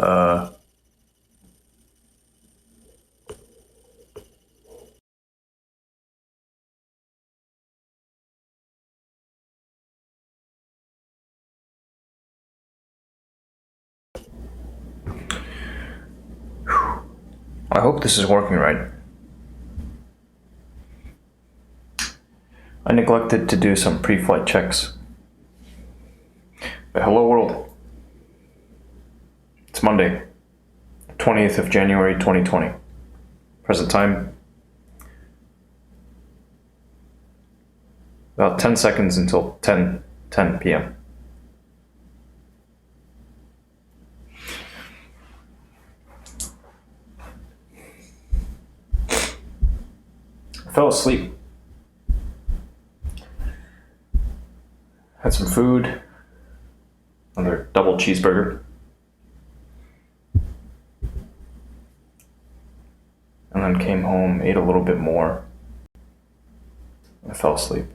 I hope this is working right. I neglected to do some pre-flight checks. But hello world. It's Monday, 20th of January 2020. Present time, about 10 seconds until 10 p.m. I fell asleep. Had some food, another double cheeseburger, and then came home, ate a little bit more. I fell asleep.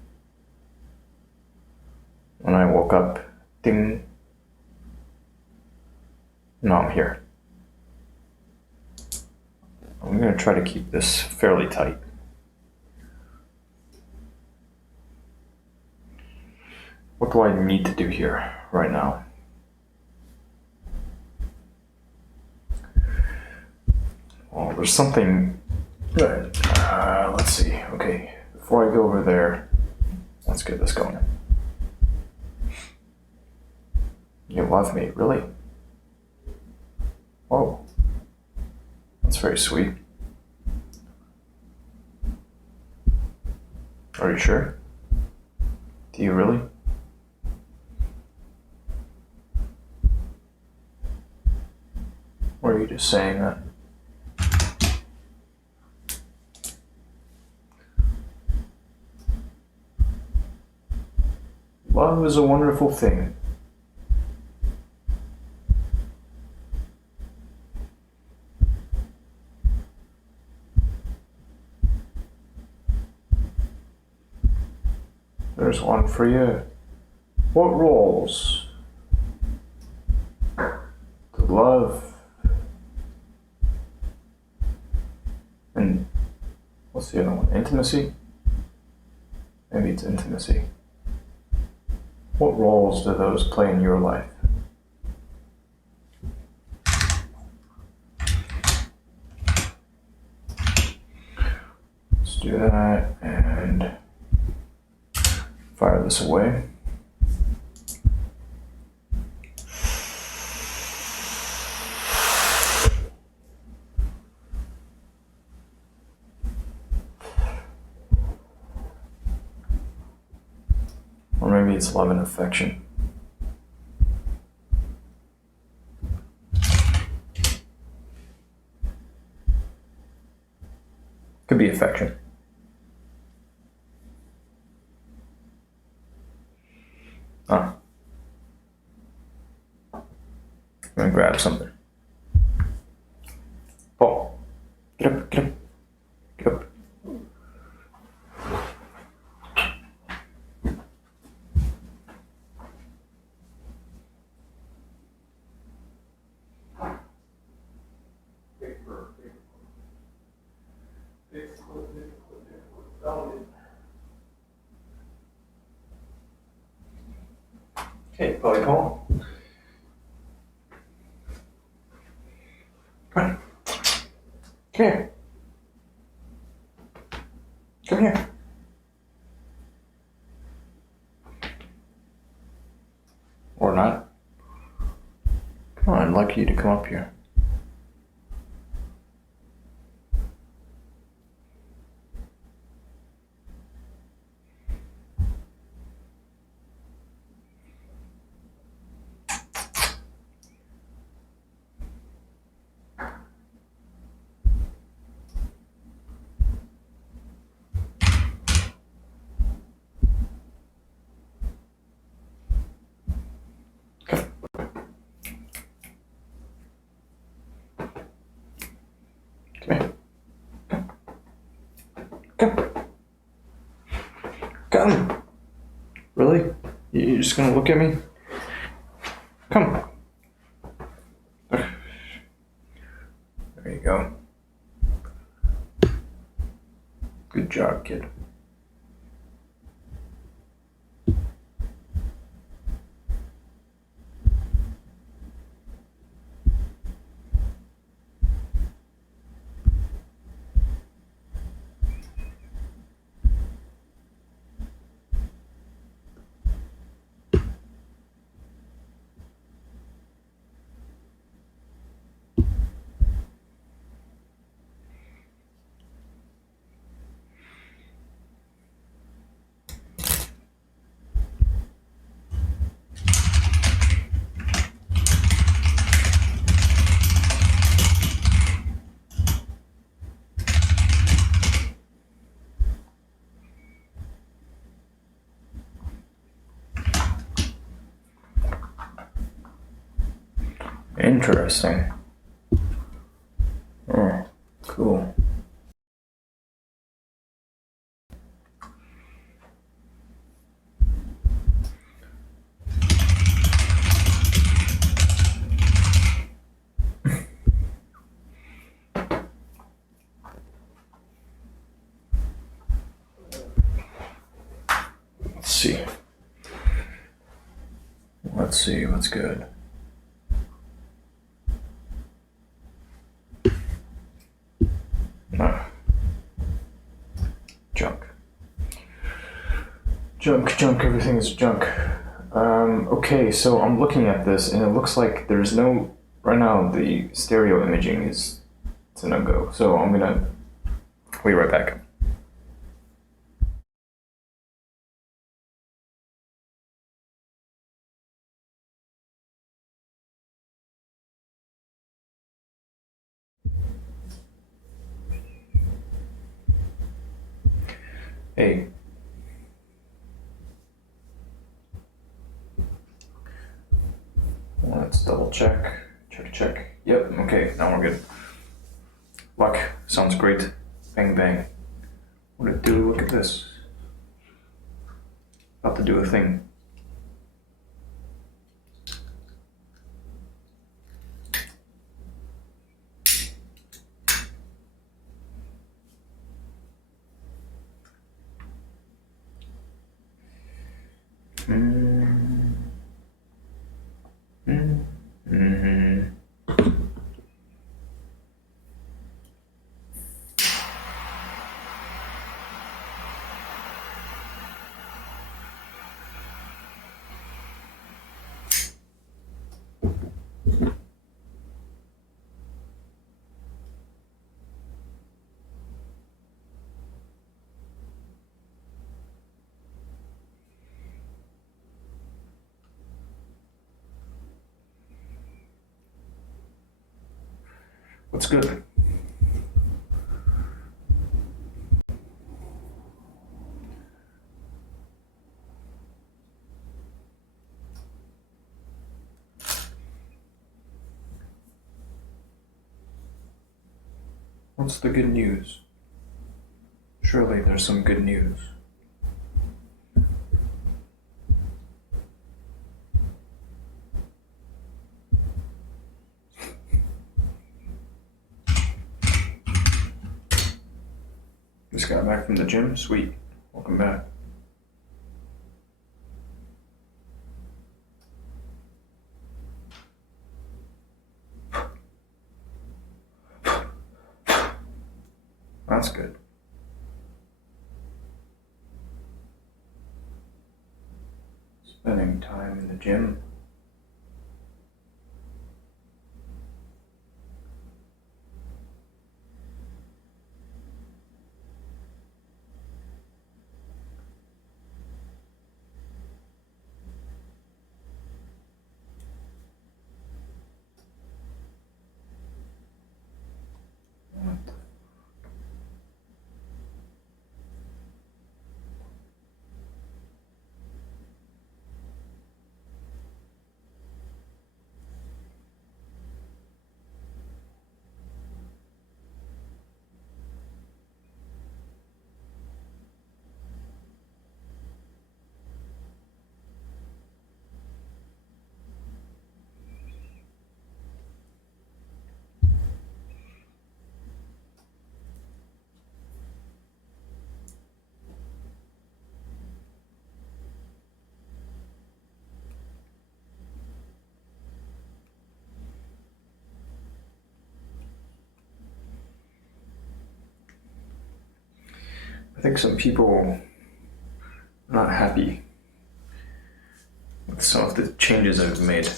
When I woke up, ding, now I'm here. I'm going to try to keep this fairly tight. What do I need to do here right now? Well, there's something good. Let's see. Okay, before I go over there, let's get this going. You love me, really? Whoa. That's very sweet. Are you sure? Do you really? Or are you just saying that? Love is a wonderful thing. There's one for you. What roles? To love. And what's the other one? Intimacy? Maybe it's intimacy. What roles do those play in your life? Let's do that and fire this away. Or maybe it's love and affection. Could be affection. I'm gonna grab something. Paul, get up, get up, get up. Hey, buddy Paul. Come on. Come here. Come here. Or not. Come on, I'd like you to come up here. Come here. Come. Come. Really? You're just gonna look at me? Come. go. Good job, kid. Interesting. Oh, cool. Let's see. Let's see what's good. No. Junk. Junk, everything is junk. Okay, so I'm looking at this and it looks like there's no, right now the stereo imaging it's a no-go. So I'm gonna be right back. Hey. Let's double check. Check. Yep, okay, now we're good. Luck, sounds great. Bang bang. What did it do? Look at this. About to do a thing. What's good? What's the good news? Surely there's some good news. Just got back from the gym? Sweet. Welcome back. That's good. Spending time in the gym. think some people are not happy with some of the changes I've made.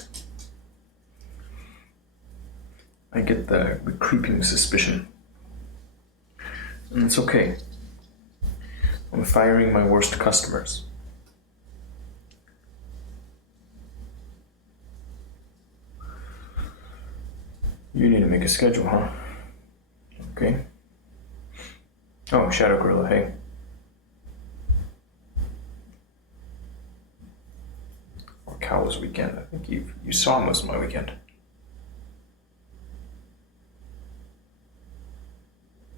I get the creeping suspicion. And it's okay. I'm firing my worst customers. You need to make a schedule, huh? Okay. Oh, Shadow Gorilla, hey. Or Cow's weekend. I think you saw most of my weekend.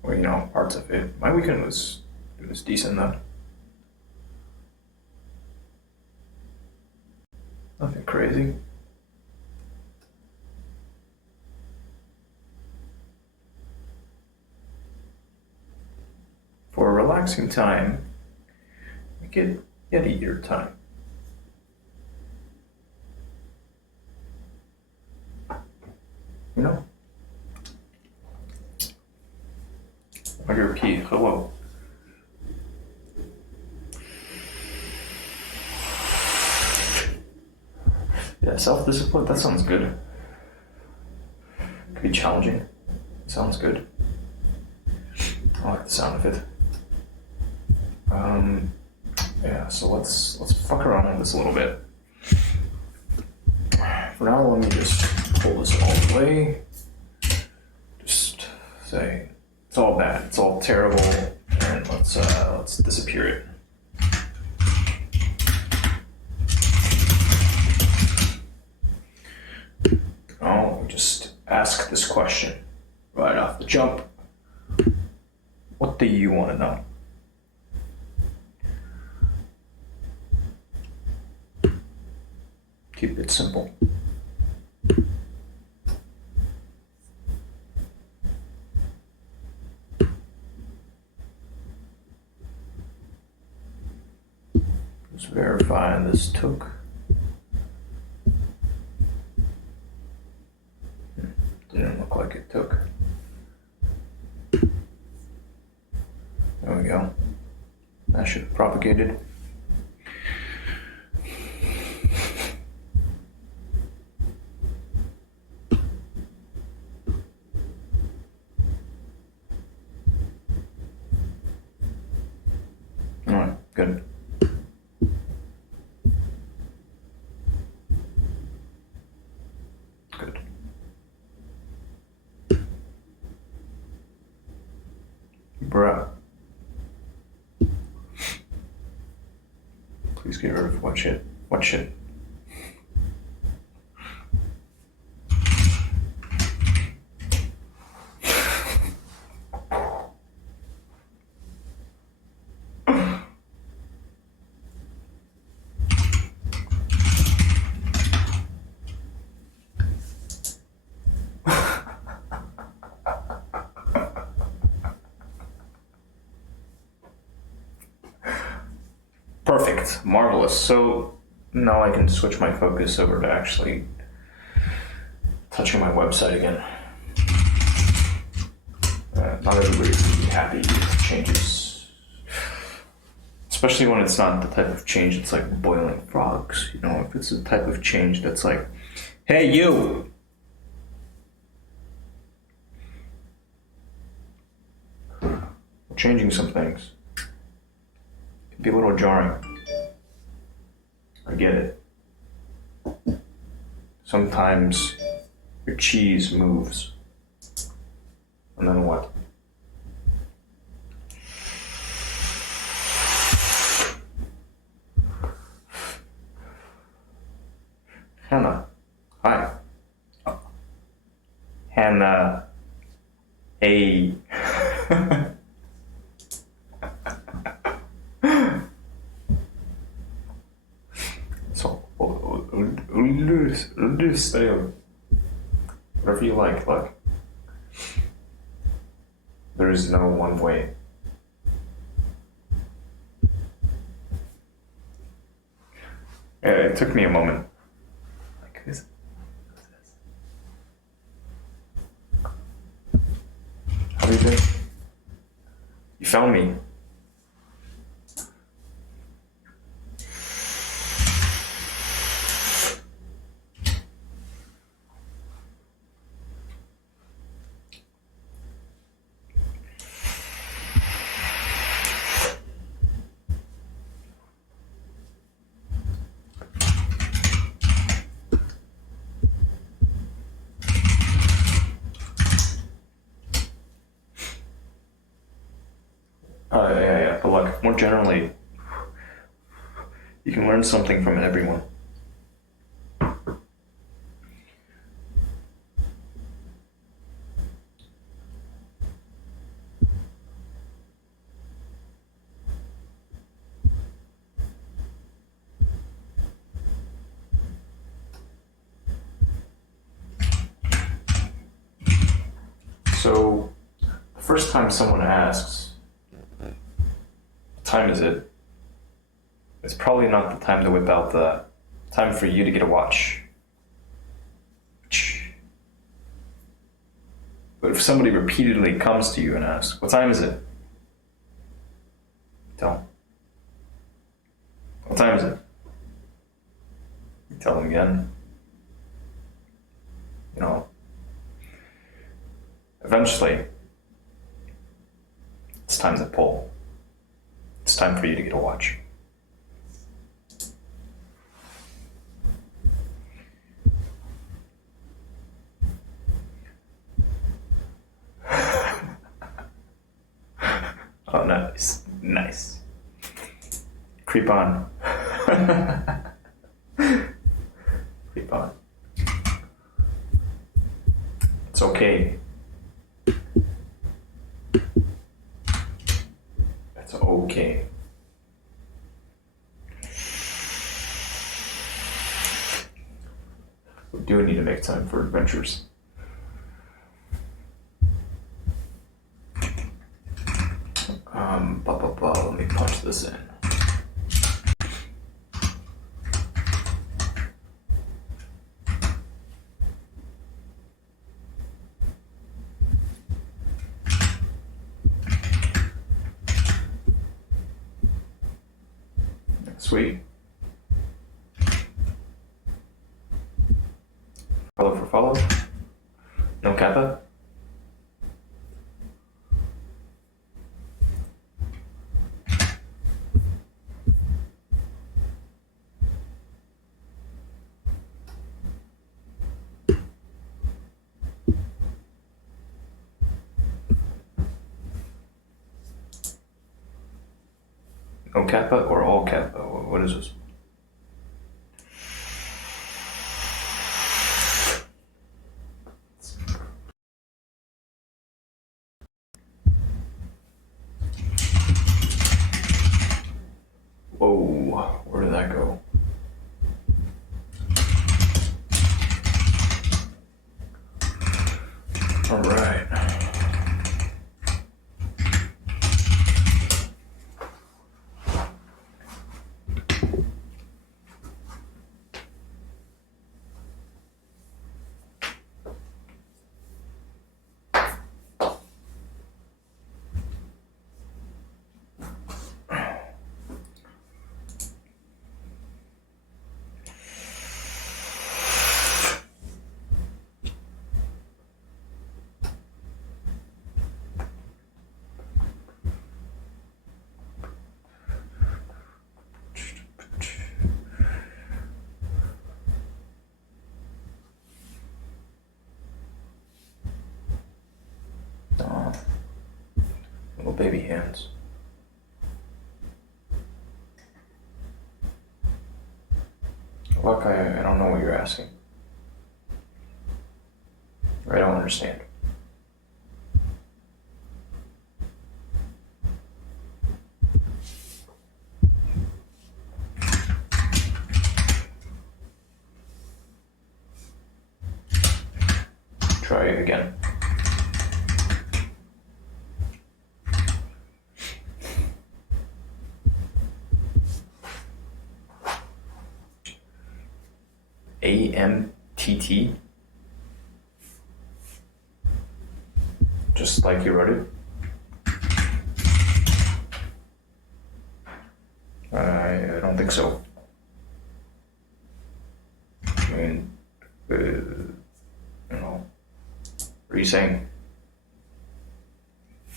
Well, you know, parts of it. My weekend was decent though. Nothing crazy. For a relaxing time, make it yet eater time. You know? Under P, hello. Yeah, self-discipline, that sounds good. Could be challenging. Sounds good. I like the sound of it. Yeah, so let's fuck around with this a little bit. For now, let me just pull this all the way. Just say it's all bad, it's all terrible, and let's disappear it. I'll just ask this question right off the jump. What do you want to know? Keep it simple. Just verify this took. Didn't look like it took. There we go. That should have propagated. Alright, good. Good. Bruh. Please get rid of what shit? What shit? Perfect, marvelous. So now I can switch my focus over to actually touching my website again. Not everybody's going to be happy with changes, especially when it's not the type of change that's like boiling frogs. You know, if it's a type of change that's like, hey you, we're changing some things. It'd be a little jarring. I get it. Sometimes your cheese moves. And then what? Hannah. Hi. Oh. Hannah. A. So, whatever you like, look. There is no one way. Yeah, it took me a moment. Like, who's this? How do you do? You found me. Yeah. But like more generally, you can learn something from everyone. So, the first time someone asks, what time is it? It's probably not the time to whip out the time for you to get a watch. But if somebody repeatedly comes to you and asks, what time is it? Tell them. What time is it? You tell them again. You know, eventually, it's time to pull. It's time for you to get a watch. Oh, nice. Nice. Creep on. Creep on. It's okay. It's okay. We do need to make time for adventures. Let me punch this in. Sweet. Follow for follow. No kappa. No kappa or all kappa? What is this? Whoa, where did that go? All right. Little baby hands. Look, I don't know what you're asking. I don't understand. Try it again. AMTT? Just like you wrote it? I don't think so. I mean, what are you saying?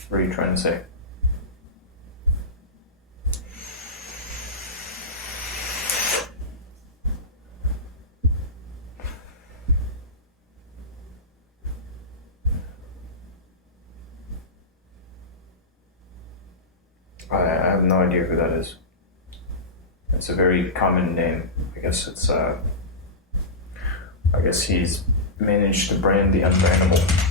What are you trying to say? I have no idea who that is. It's a very common name. I guess he's managed to brand the unbrandable.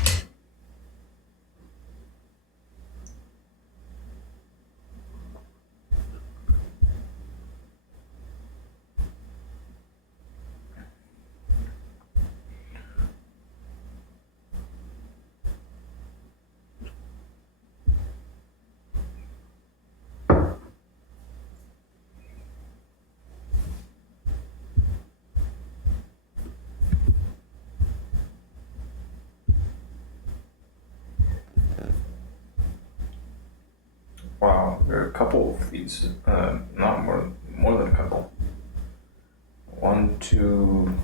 Wow, there are a couple of these, not more than a couple. 1, 2,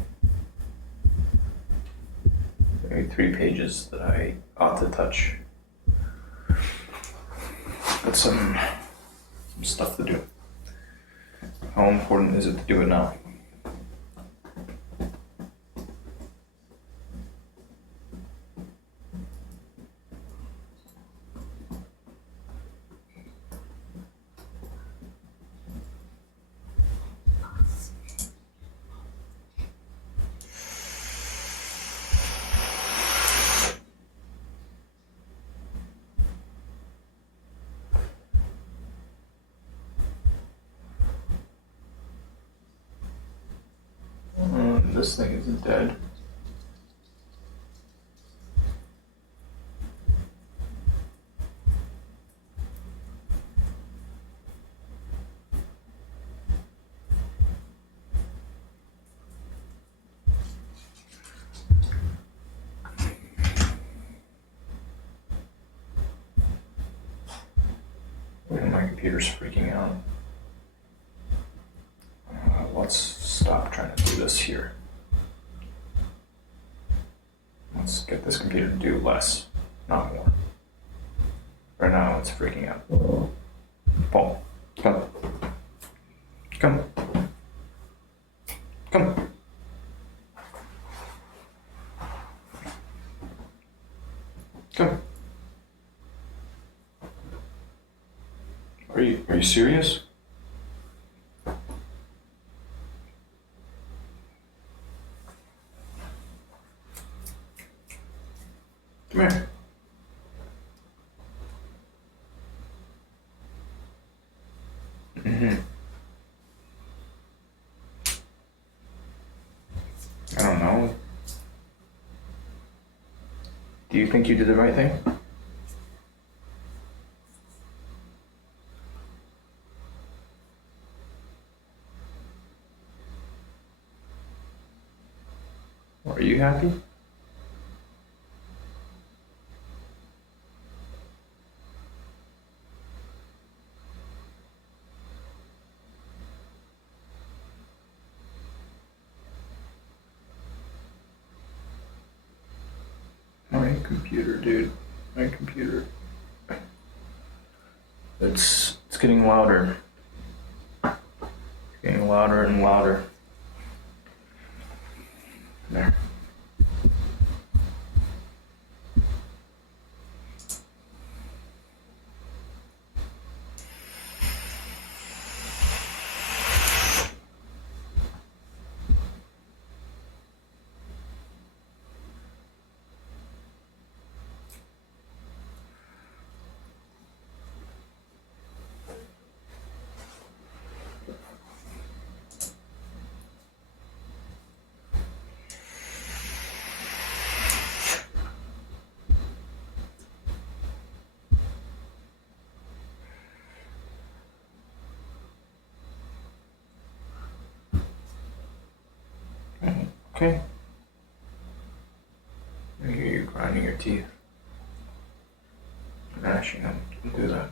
maybe 3 pages that I ought to touch. Got some stuff to do. How important is it to do it now? This thing isn't dead. My computer's freaking out. Let's stop trying to do this here. Let's get this computer to do less, not more. Right now it's freaking out. Paul, come. Come. Come. Come. Are you serious? Come here. I don't know. Do you think you did the right thing? Are you happy? My computer, dude. My computer. It's getting louder. It's getting louder and louder. There. Okay. I hear you grinding your teeth. Gnashing them. Do that.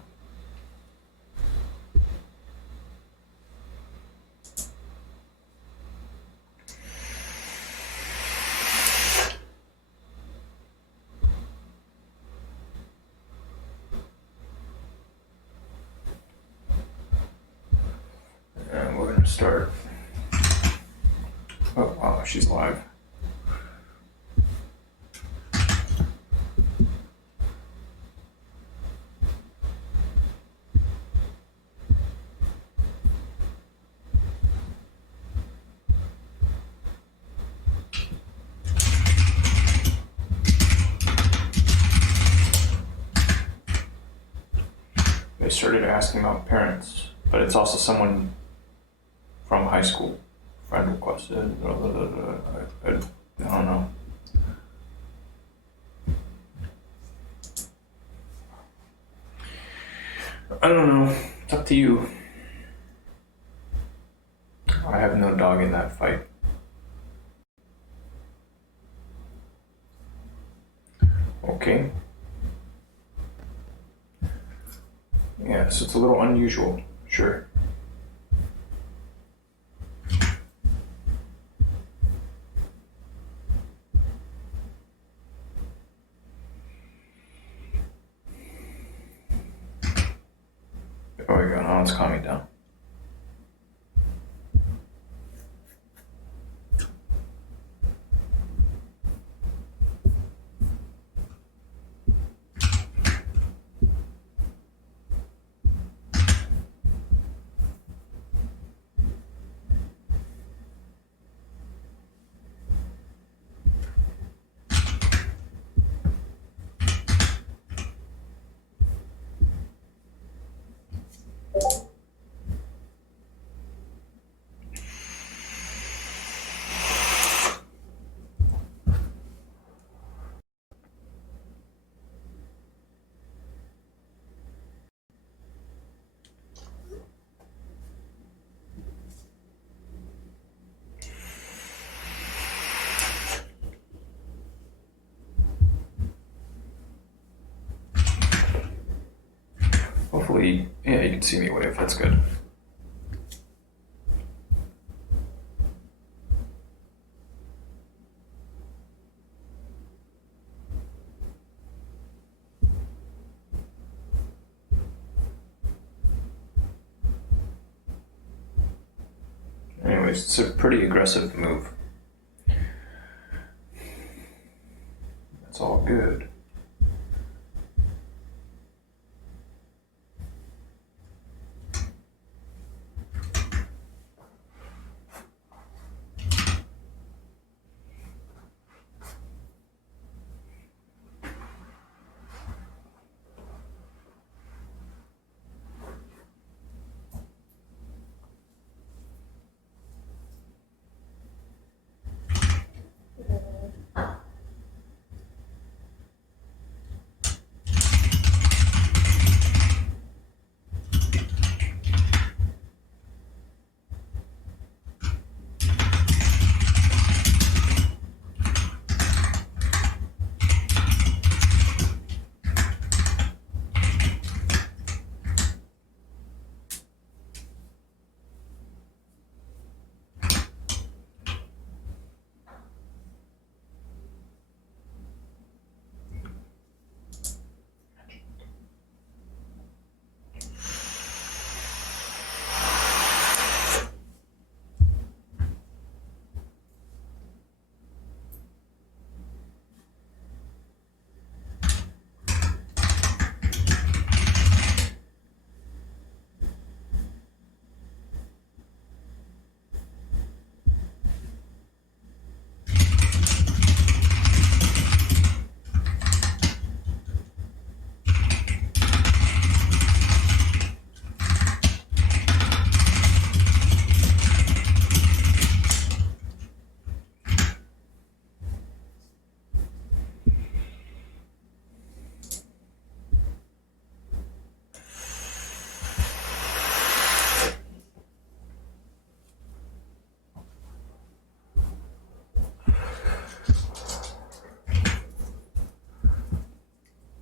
And we're gonna start. Oh wow, she's live. They started asking about parents, but it's also someone from high school. Friend requested. Blah, blah, blah, blah. I don't know. I don't know. It's up to you. I have no dog in that fight. Okay. Yeah, so it's a little unusual, sure. There we go, now it's calming down. Hopefully, yeah, you can see me wave, that's good. Anyways, it's a pretty aggressive move. That's all good.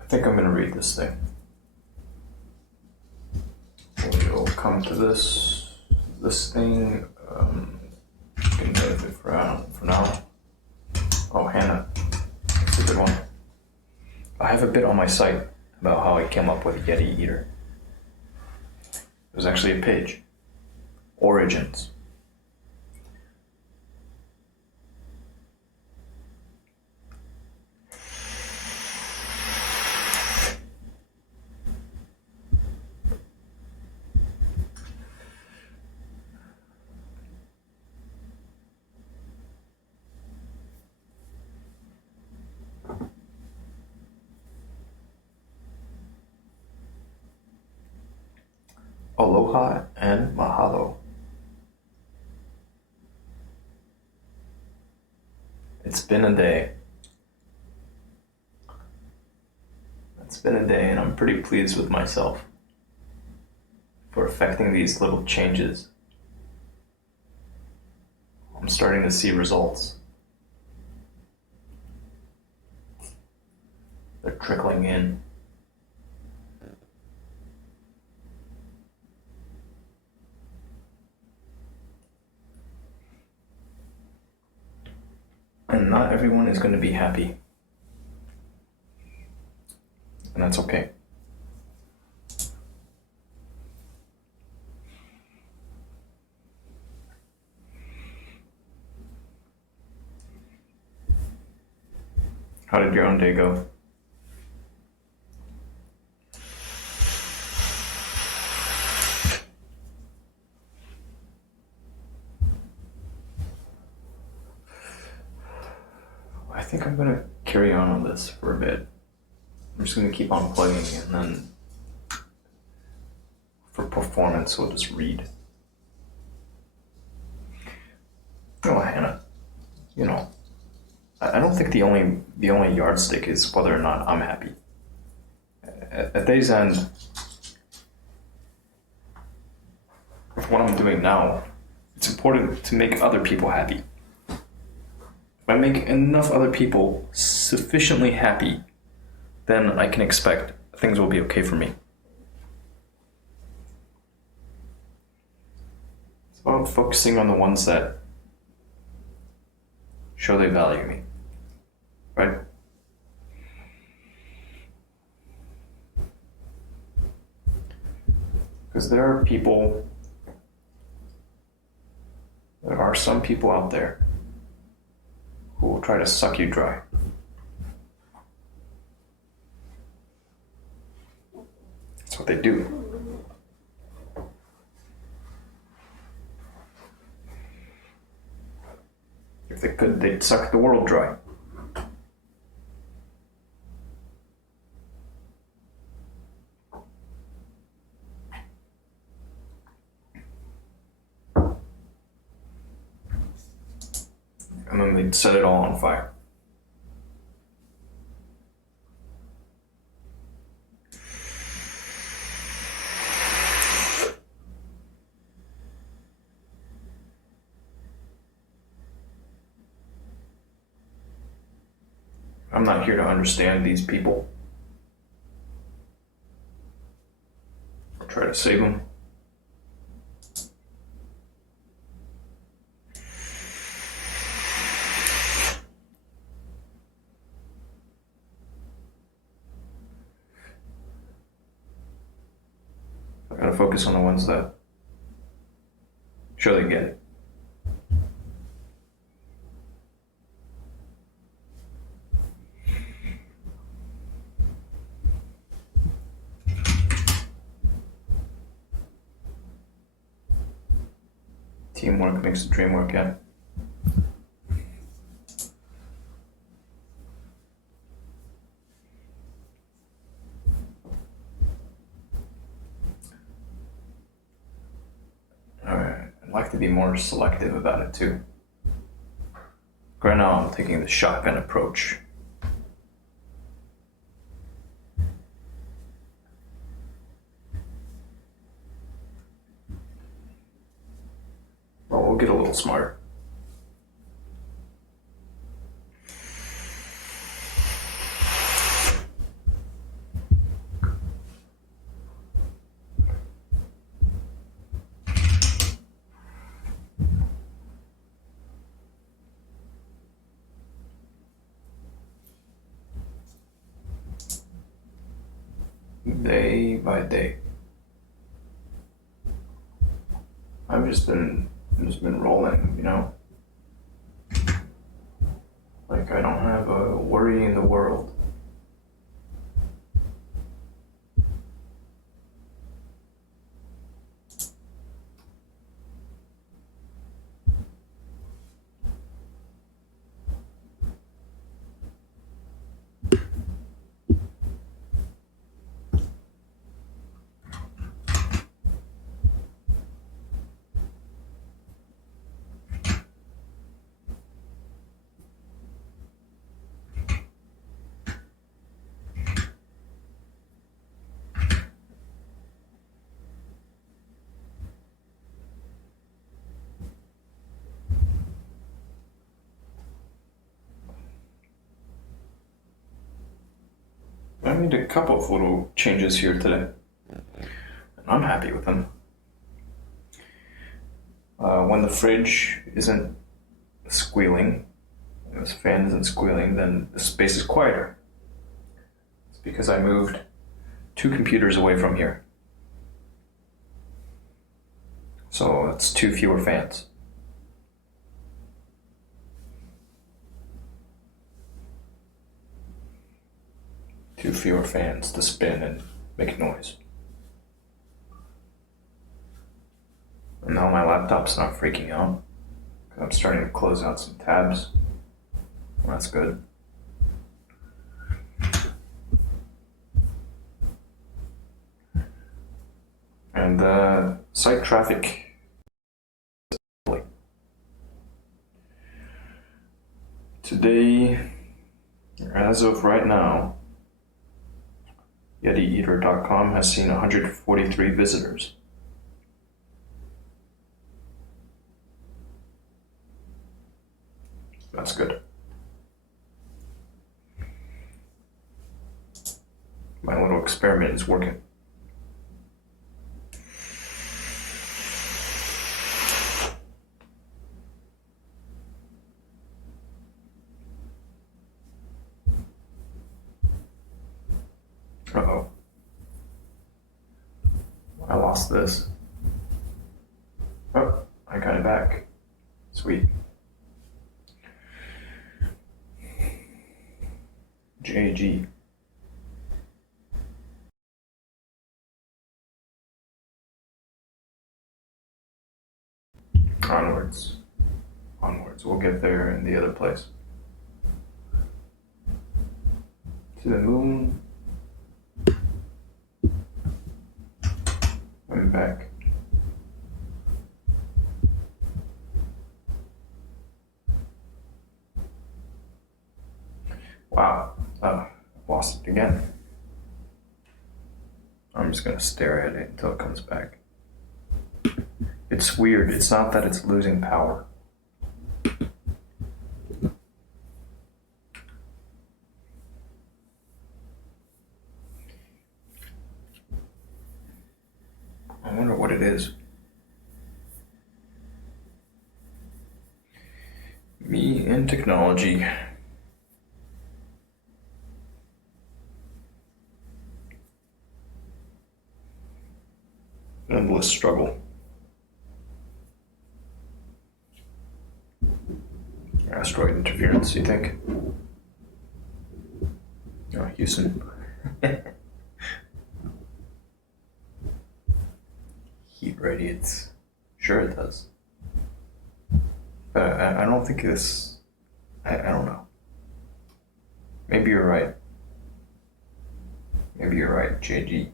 I think I'm gonna read this thing. We'll come to this thing. Can benefit for now. Oh, Hannah, that's a good one. I have a bit on my site about how I came up with Yeti Eater. It was actually a page. Origins. Aloha and mahalo. It's been a day. It's been a day, and I'm pretty pleased with myself for effecting these little changes. I'm starting to see results. They're trickling in. And not everyone is going to be happy. And that's okay. How did your own day go? I think I'm gonna carry on this for a bit. I'm just gonna keep on plugging, and then for performance, we'll just read. Oh, Hannah, I don't think the only yardstick is whether or not I'm happy. At day's end, with what I'm doing now, it's important to make other people happy. If I make enough other people sufficiently happy, then I can expect things will be okay for me. It's about focusing on the ones that show they value me, right? Because there are some people out there who will try to suck you dry. That's what they do. If they could, they'd suck the world dry. And then they'd set it all on fire. I'm not here to understand these people or try to save them. I gotta focus on the ones that show they get it. Teamwork makes the dream work, yeah. Alright, I'd like to be more selective about it too. Right now I'm taking the shotgun approach. Well, we'll get a little smarter. Day by day. I've just been rolling, Like I don't have a worry in the world. made a couple of little changes here today, and I'm happy with them. When the fridge isn't squealing, when this fan isn't squealing, then the space is quieter. It's because I moved 2 computers away from here. So that's 2 fewer fans. Two fewer fans to spin and make noise. And now my laptop's not freaking out. I'm starting to close out some tabs. Well, that's good. And site traffic. Today, as of right now, YetiEater.com has seen 143 visitors. That's good. My little experiment is working. Uh-oh. I lost this. Oh, I got it back. Sweet. JG. Onwards. Onwards. We'll get there in the other place. To the moon. I'm back. Wow. Lost it again. I'm just gonna stare at it until it comes back. It's weird. It's not that it's losing power. I wonder what it is. Me and technology. Endless struggle. Asteroid interference, you think? Oh, Houston. Heat radiates. Sure it does. But I don't think this... I don't know. Maybe you're right. Maybe you're right, JG.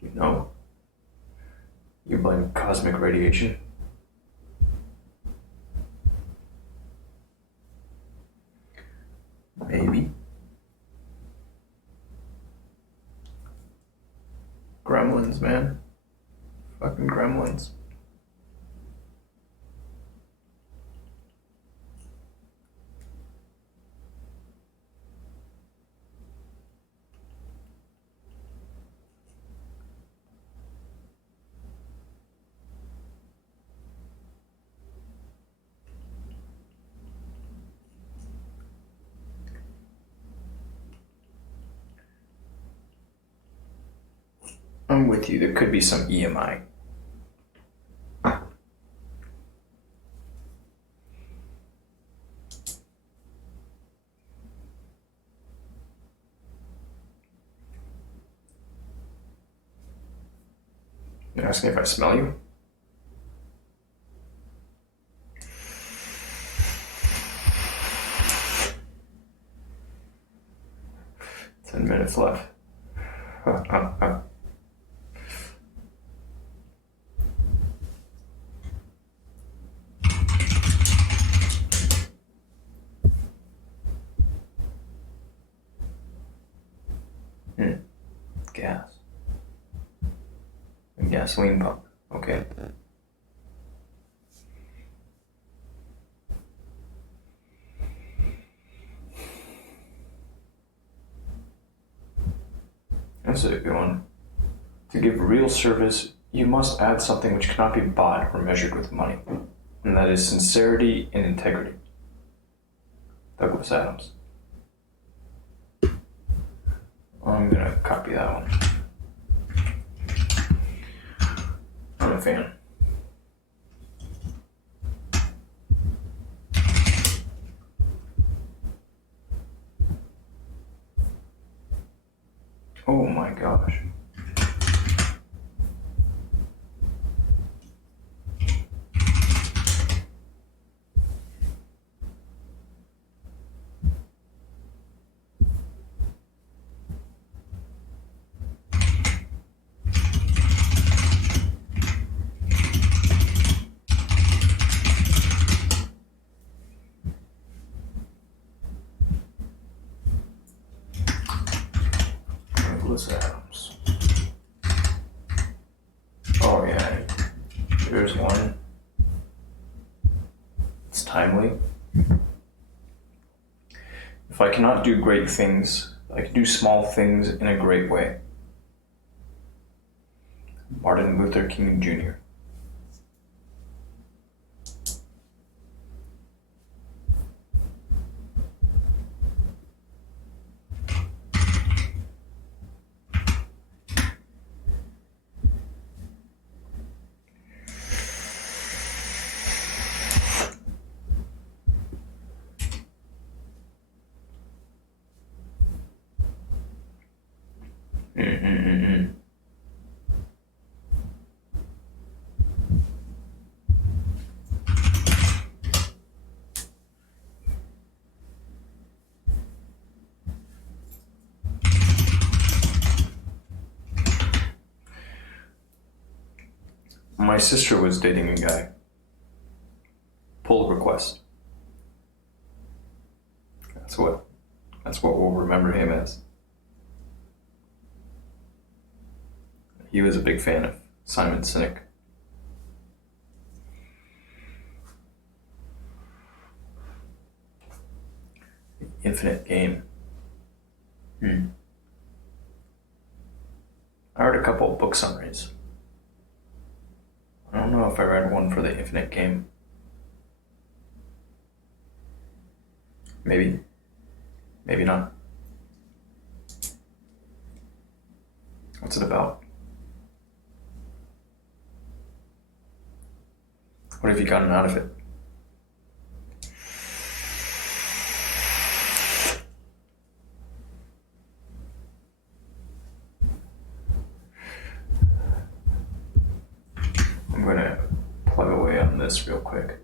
You know, you blame cosmic radiation. Maybe. Gremlins, man. Fucking gremlins. I'm with you. There could be some EMI. You're asking if I smell you? Ten minutes left. Gas. Gasoline pump. Okay. That's a good one. To give real service, you must add something which cannot be bought or measured with money, and that is sincerity and integrity. Douglas Adams. I'm gonna copy that one. I'm a fan. Oh my gosh. Douglas Adams. Oh yeah, there's one. It's timely. If I cannot do great things, I can do small things in a great way. Martin Luther King Jr. My sister was dating a guy. Pull request. That's what we'll remember him as. He was a big fan of Simon Sinek. The Infinite Game. I read a couple of book summaries. I don't know if I read one for the Infinite Game. Maybe. Maybe not. What's it about? What have you gotten out of it? I'm going to plug away on this real quick.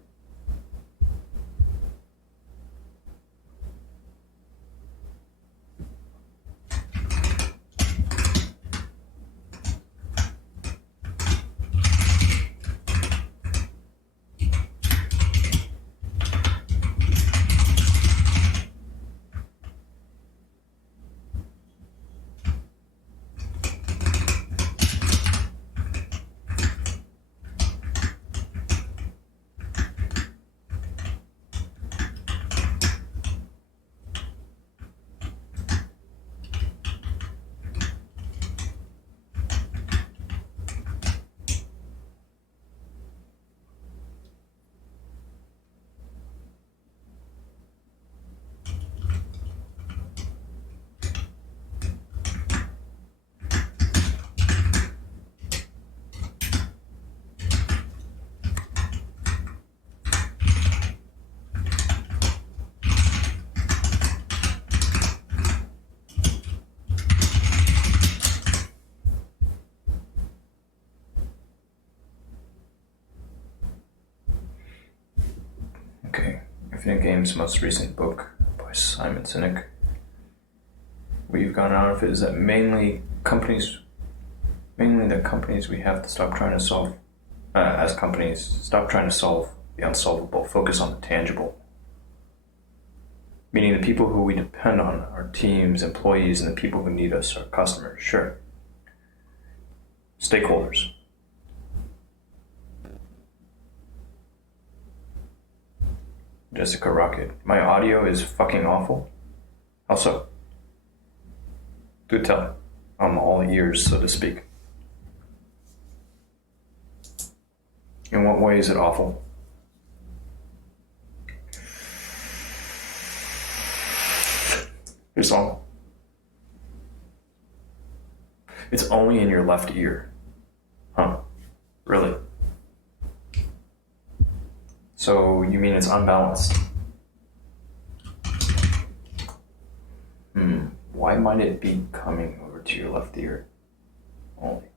Infinite Game's most recent book by Simon Sinek. What you've gotten out of it is that mainly the companies we have to stop trying to solve, as companies, stop trying to solve the unsolvable, focus on the tangible. Meaning the people who we depend on, our teams, employees, and the people who need us, our customers, sure. Stakeholders, Jessica Rocket. My audio is fucking awful. How so? Do tell. I'm all ears, so to speak. In what way is it awful? Your song. It's only in your left ear. Huh. Really? So you mean it's unbalanced? Why might it be coming over to your left ear only?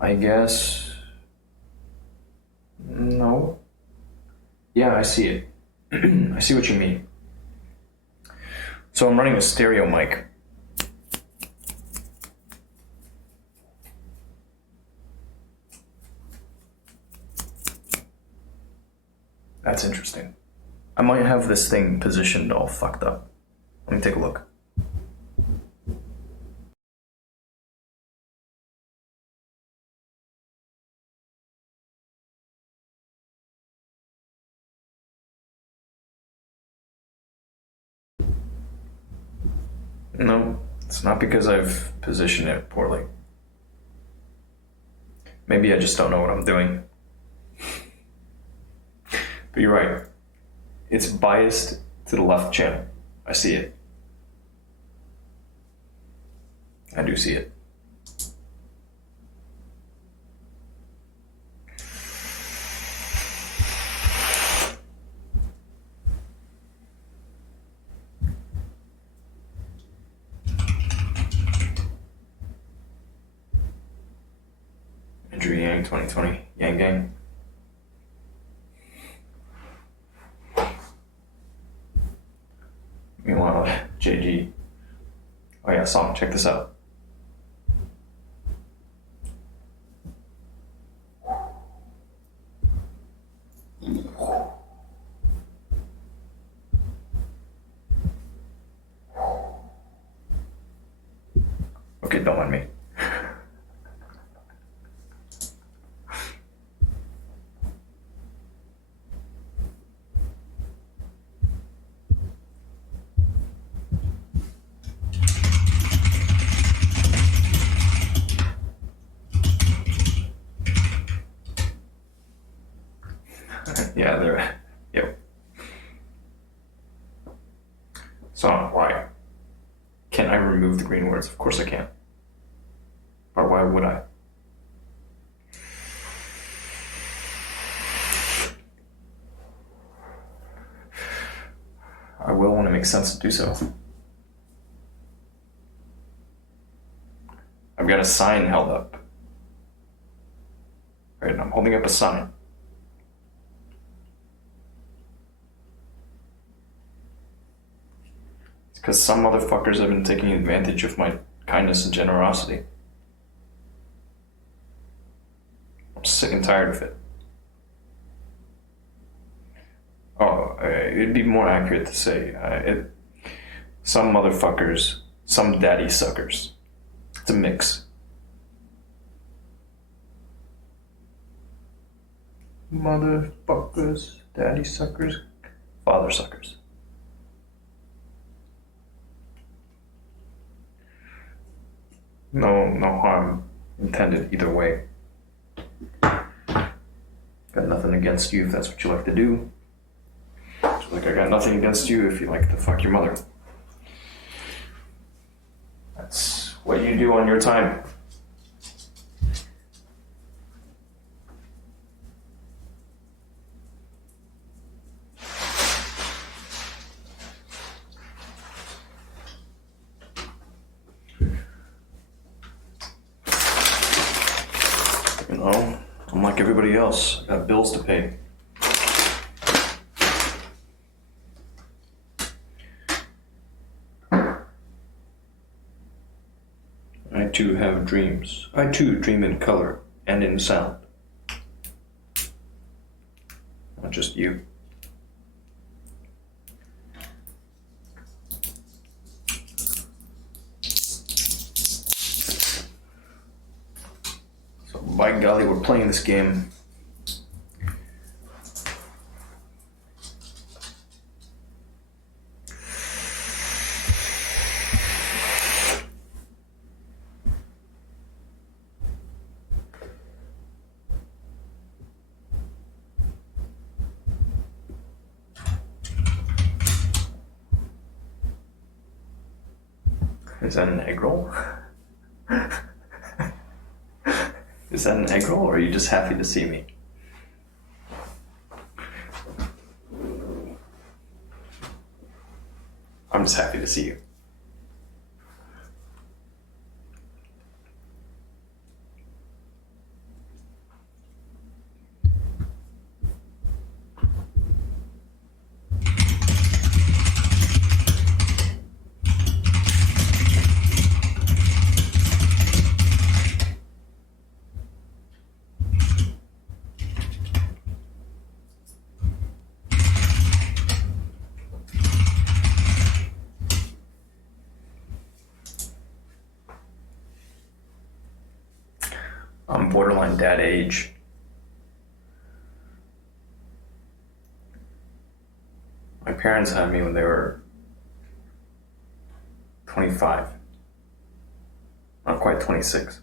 I guess... No. Yeah, I see it. I see what you mean. So I'm running a stereo mic. That's interesting. I might have this thing positioned all fucked up. Let me take a look. No, it's not because I've positioned it poorly. Maybe I just don't know what I'm doing. But you're right. It's biased to the left channel. I see it. I do see it. Andrew Yang 2020, Yang Gang. Meanwhile, JG. Oh yeah, song, check this out. Okay, don't mind me. Yeah, there. Yep. So, why? Can I remove the green words? Of course I can. But why would I? I will when it makes sense to do so. I've got a sign held up. Right, and I'm holding up a sign. It's because some motherfuckers have been taking advantage of my kindness and generosity. I'm sick and tired of it. Oh, it'd be more accurate to say some motherfuckers, some daddy suckers. It's a mix. Motherfuckers, daddy suckers, father suckers. No harm intended either way. Got nothing against you if that's what you like to do. Like I got nothing against you if you like to fuck your mother. That's what you do on your time. You know, I'm like everybody else. I got bills to pay. I too have dreams. I too dream in color and in sound. Not just you. So By golly, we're playing this game. Is that an egg roll? Is that an egg roll, or are you just happy to see me? I'm just happy to see you. I'm borderline dad age. My parents had me when they were 25. Not quite 26.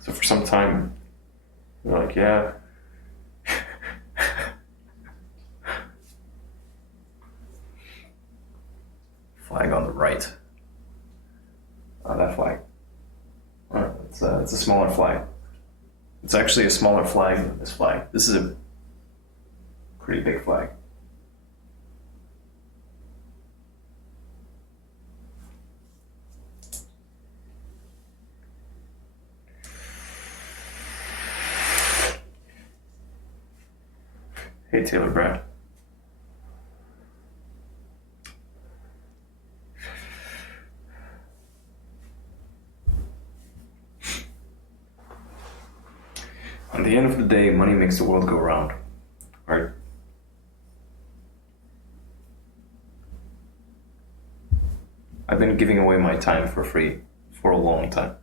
So for some time, they're like, yeah. Flag on the right. That flag. It's a smaller flag. It's actually a smaller flag than this flag. This is a pretty big flag. Hey, Taylor Brad. At the end of the day, money makes the world go round, right? I've been giving away my time for free for a long time.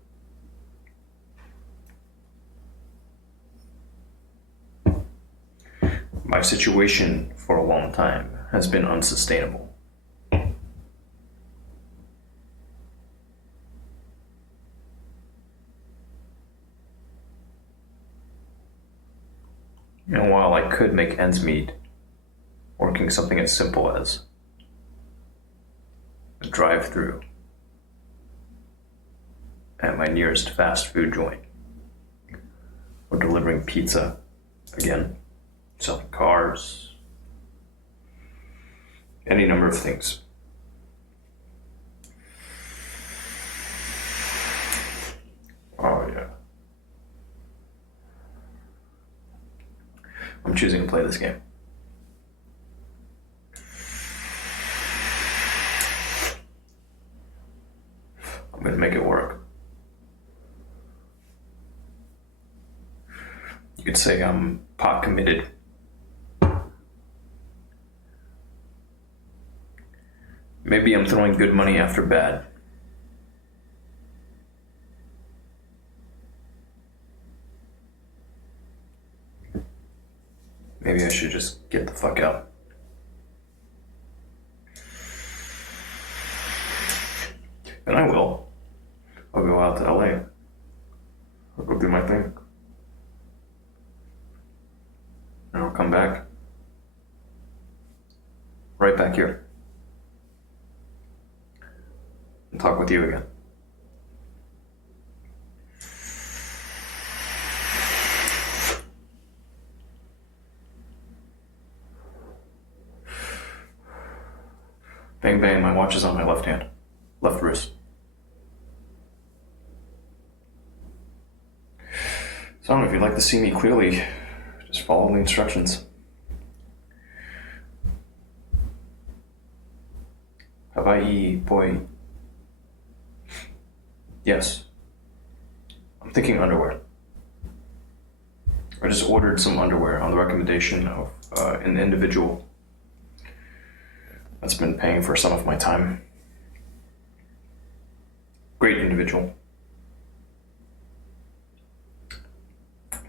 My situation for a long time has been unsustainable. And while I could make ends meet, working something as simple as a drive-through at my nearest fast food joint, or delivering pizza, again, selling cars, any number of things. Oh yeah. I'm choosing to play this game. I'm going to make it work. You could say I'm pot committed. Maybe I'm throwing good money after bad. Maybe I should just get the fuck out. And I will. I'll go out to LA. I'll go do my thing. And I'll come back. Right back here. And talk with you again. Bang bang, my watch is on my left hand. Left wrist. So if you'd like to see me clearly, just follow the instructions. Hawaii, boy. Yes. I'm thinking underwear. I just ordered some underwear on the recommendation of an individual that's been paying for some of my time. great individual.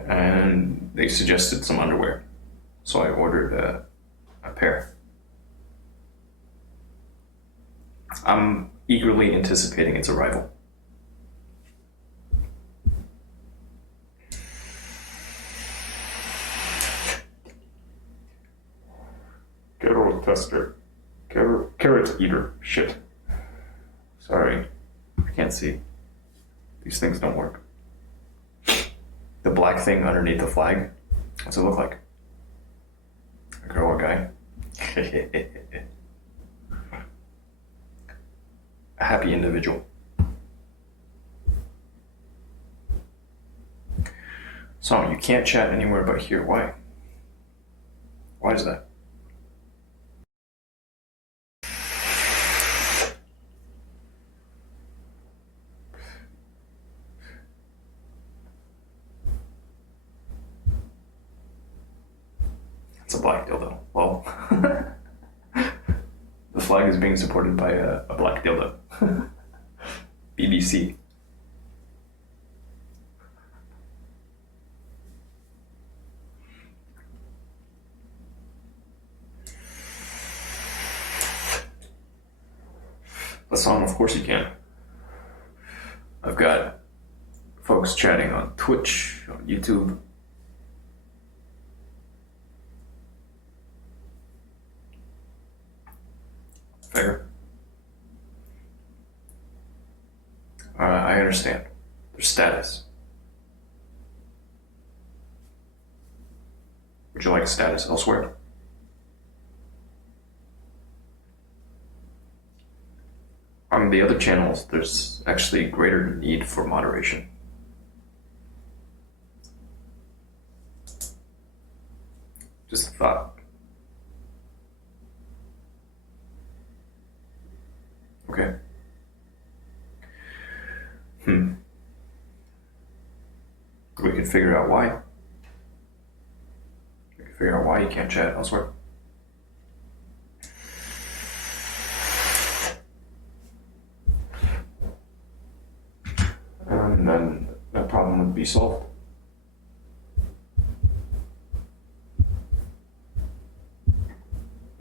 And they suggested some underwear. So I ordered a pair. I'm eagerly anticipating its arrival. Carrot tester. Carrot eater. Shit. Sorry. I can't see. These things don't work. The black thing underneath the flag. What's it look like? A girl or a guy? A happy individual. So you can't chat anywhere but here. Why? Why is that? It's a black dildo. Well, the flag is being supported by a black dildo. BBC. The song, of course you can. I've got folks chatting on Twitch, on YouTube. Fair. I understand. There's status. Would you like status elsewhere? On the other channels, there's actually greater need for moderation. Just a thought. Okay. We could figure out why. We could figure out why you can't chat elsewhere. And then that problem would be solved.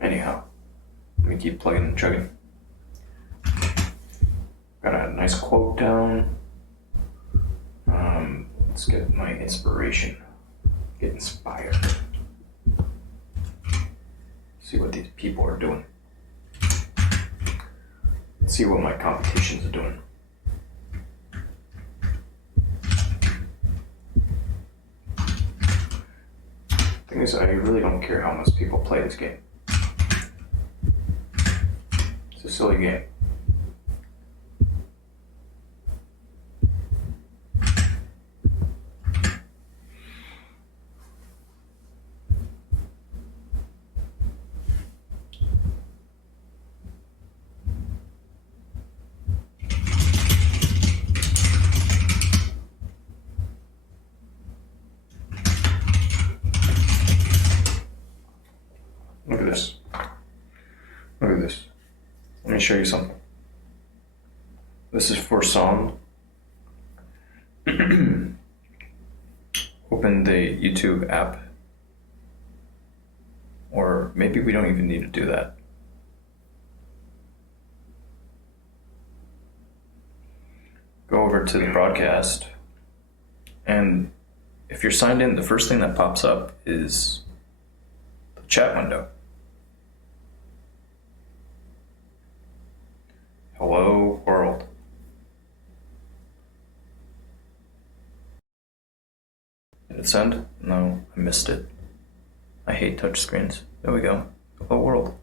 Anyhow, let me keep plugging and chugging. Got a nice quote down. Let's get my inspiration. Get inspired. See what these people are doing. Let's see what my competitions are doing. Thing is, I really don't care how much people play this game. It's a silly game. Look at this. Look at this. Let me show you something. This is for song. Open the YouTube app. Or maybe we don't even need to do that. Go over to the broadcast. And if you're signed in, the first thing that pops up is the chat window. Hello, world. Did it send? No, I missed it. I hate touchscreens. There we go. Hello, world.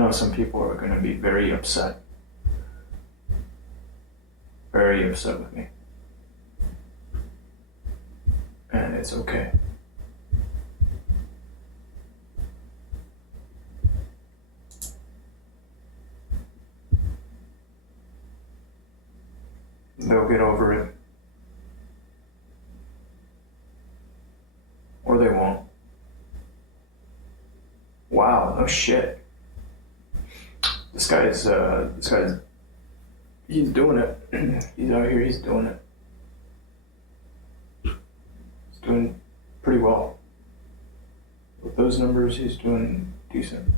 know some people are going to be very upset. Very upset with me. And it's okay. They'll get over it. Or they won't. Wow, no shit. This guy's, he's doing it. He's out here, he's doing it. He's doing pretty well. With those numbers, he's doing decent.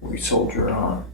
We soldier on.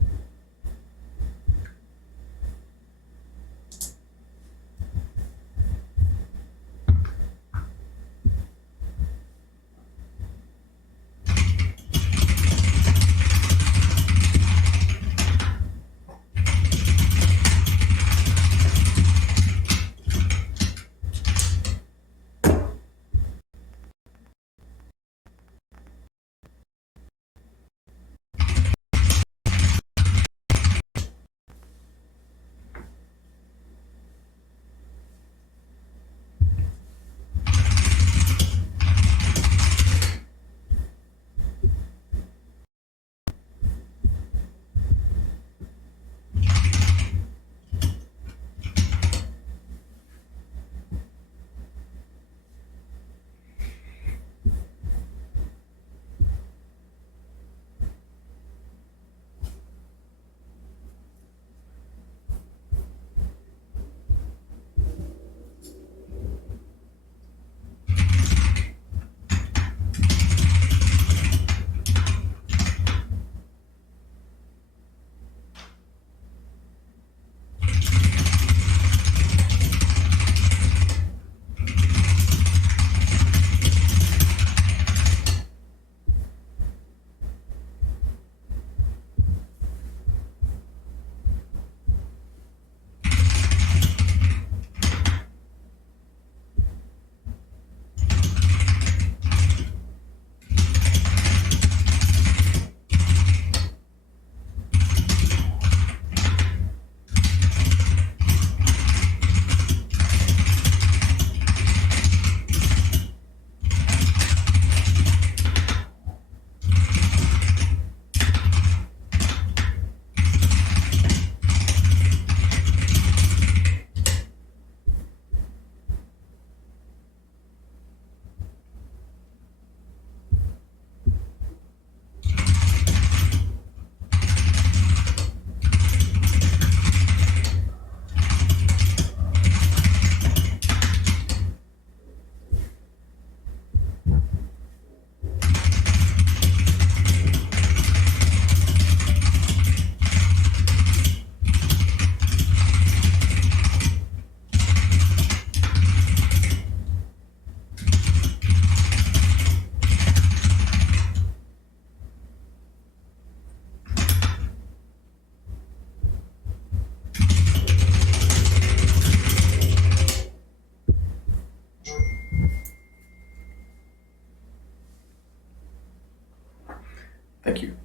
Thank you.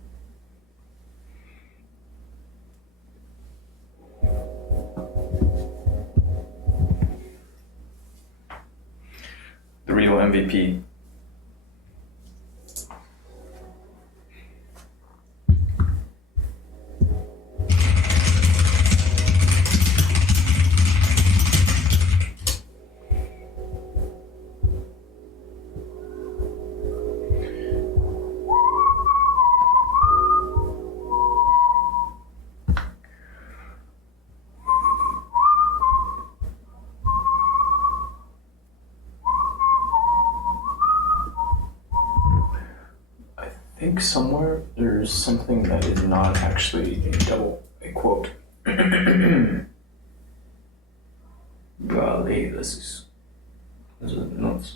The real MVP. think somewhere there's something that is not actually a quote. Golly, this is nuts.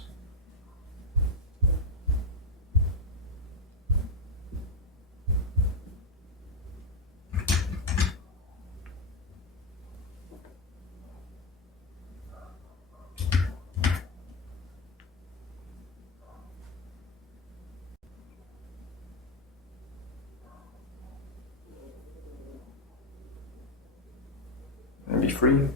And be free.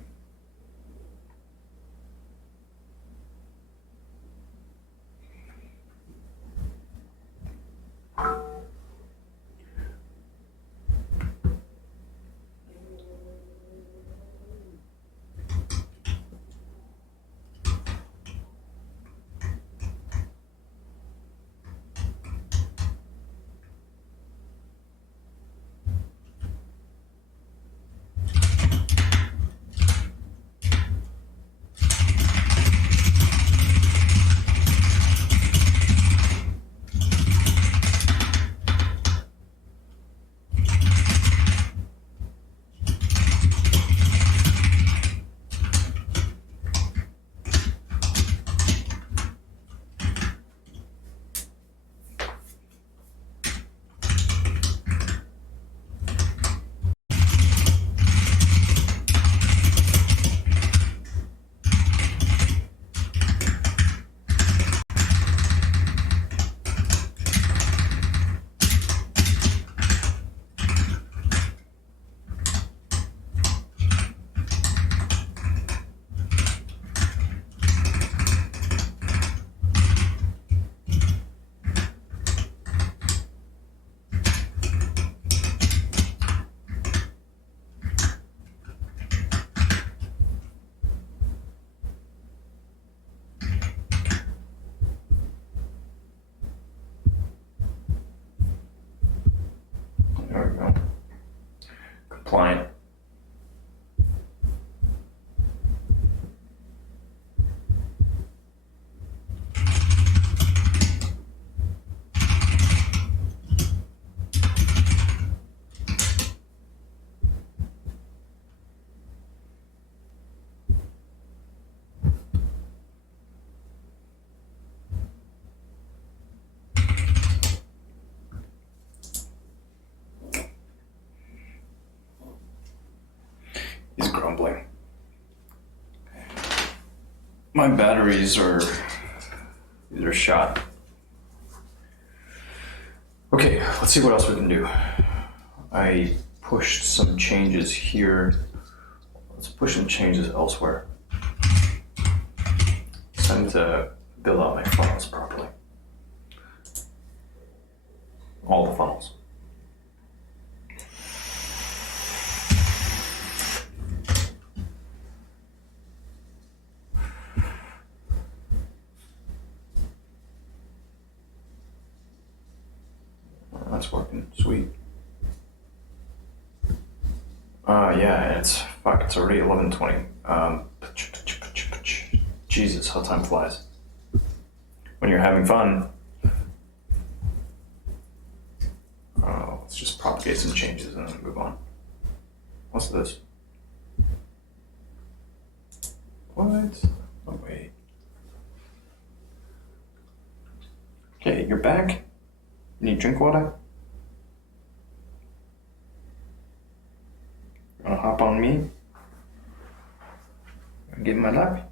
There we go. Compliant. He's grumbling. My batteries are shot. Okay, let's see what else we can do. I pushed some changes here. Let's push some changes elsewhere. So I need to build out my funnels properly. All the funnels. That's working. Sweet. Yeah, it's already 11:20. Jesus, how time flies. When you're having fun. Let's just propagate some changes and then move on. What's this? What? Oh, wait. Okay, you're back? You need drink water? You wanna hop on me? Give him my lap?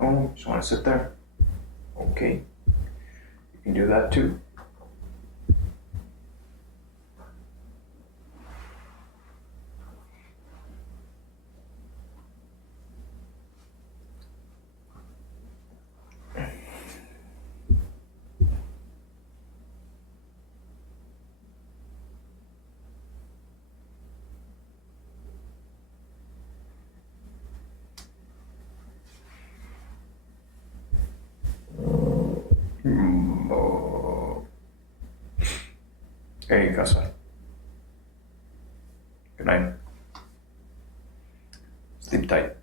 Oh, just wanna sit there? Okay. You can do that too. There you go, son. Good night. Sleep tight.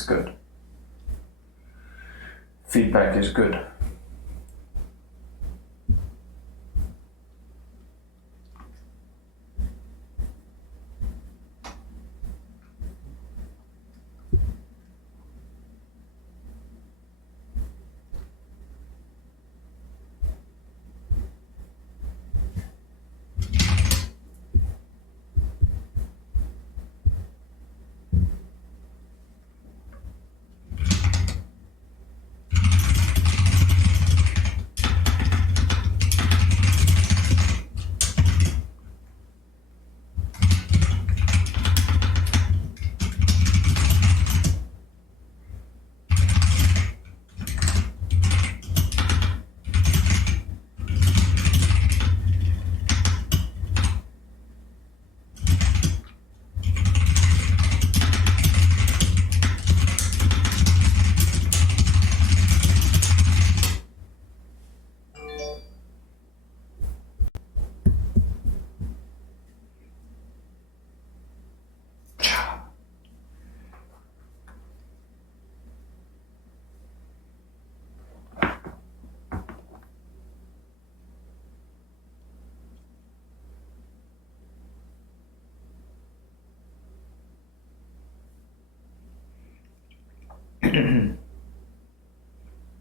It's good. Feedback is good.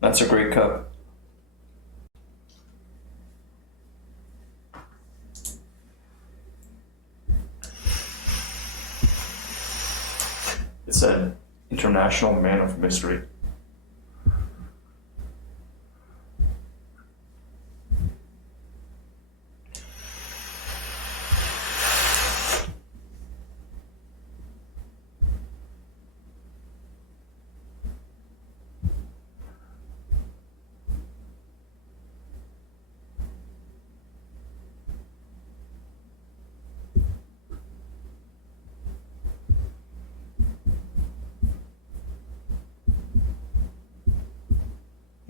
That's a great cup. It said International Man of Mystery.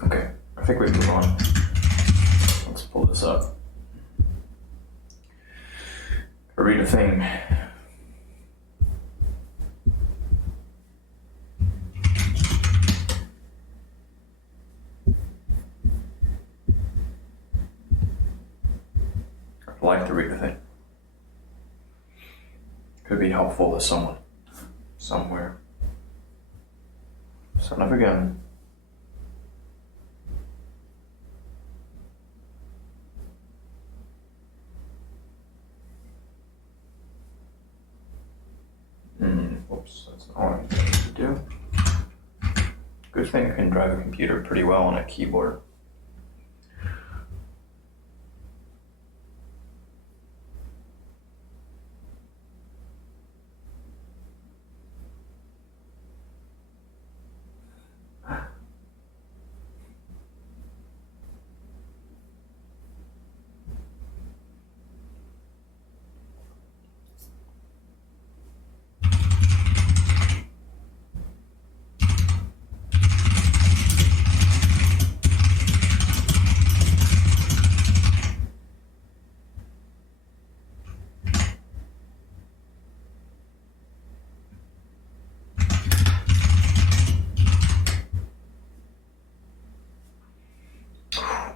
Okay, I think we move on. Let's pull this up. Read a thing. I'd like to read a thing. Could be helpful to someone, somewhere. Son of a gun. Oops, that's not what I intended to do. Good thing I can drive a computer pretty well on a keyboard.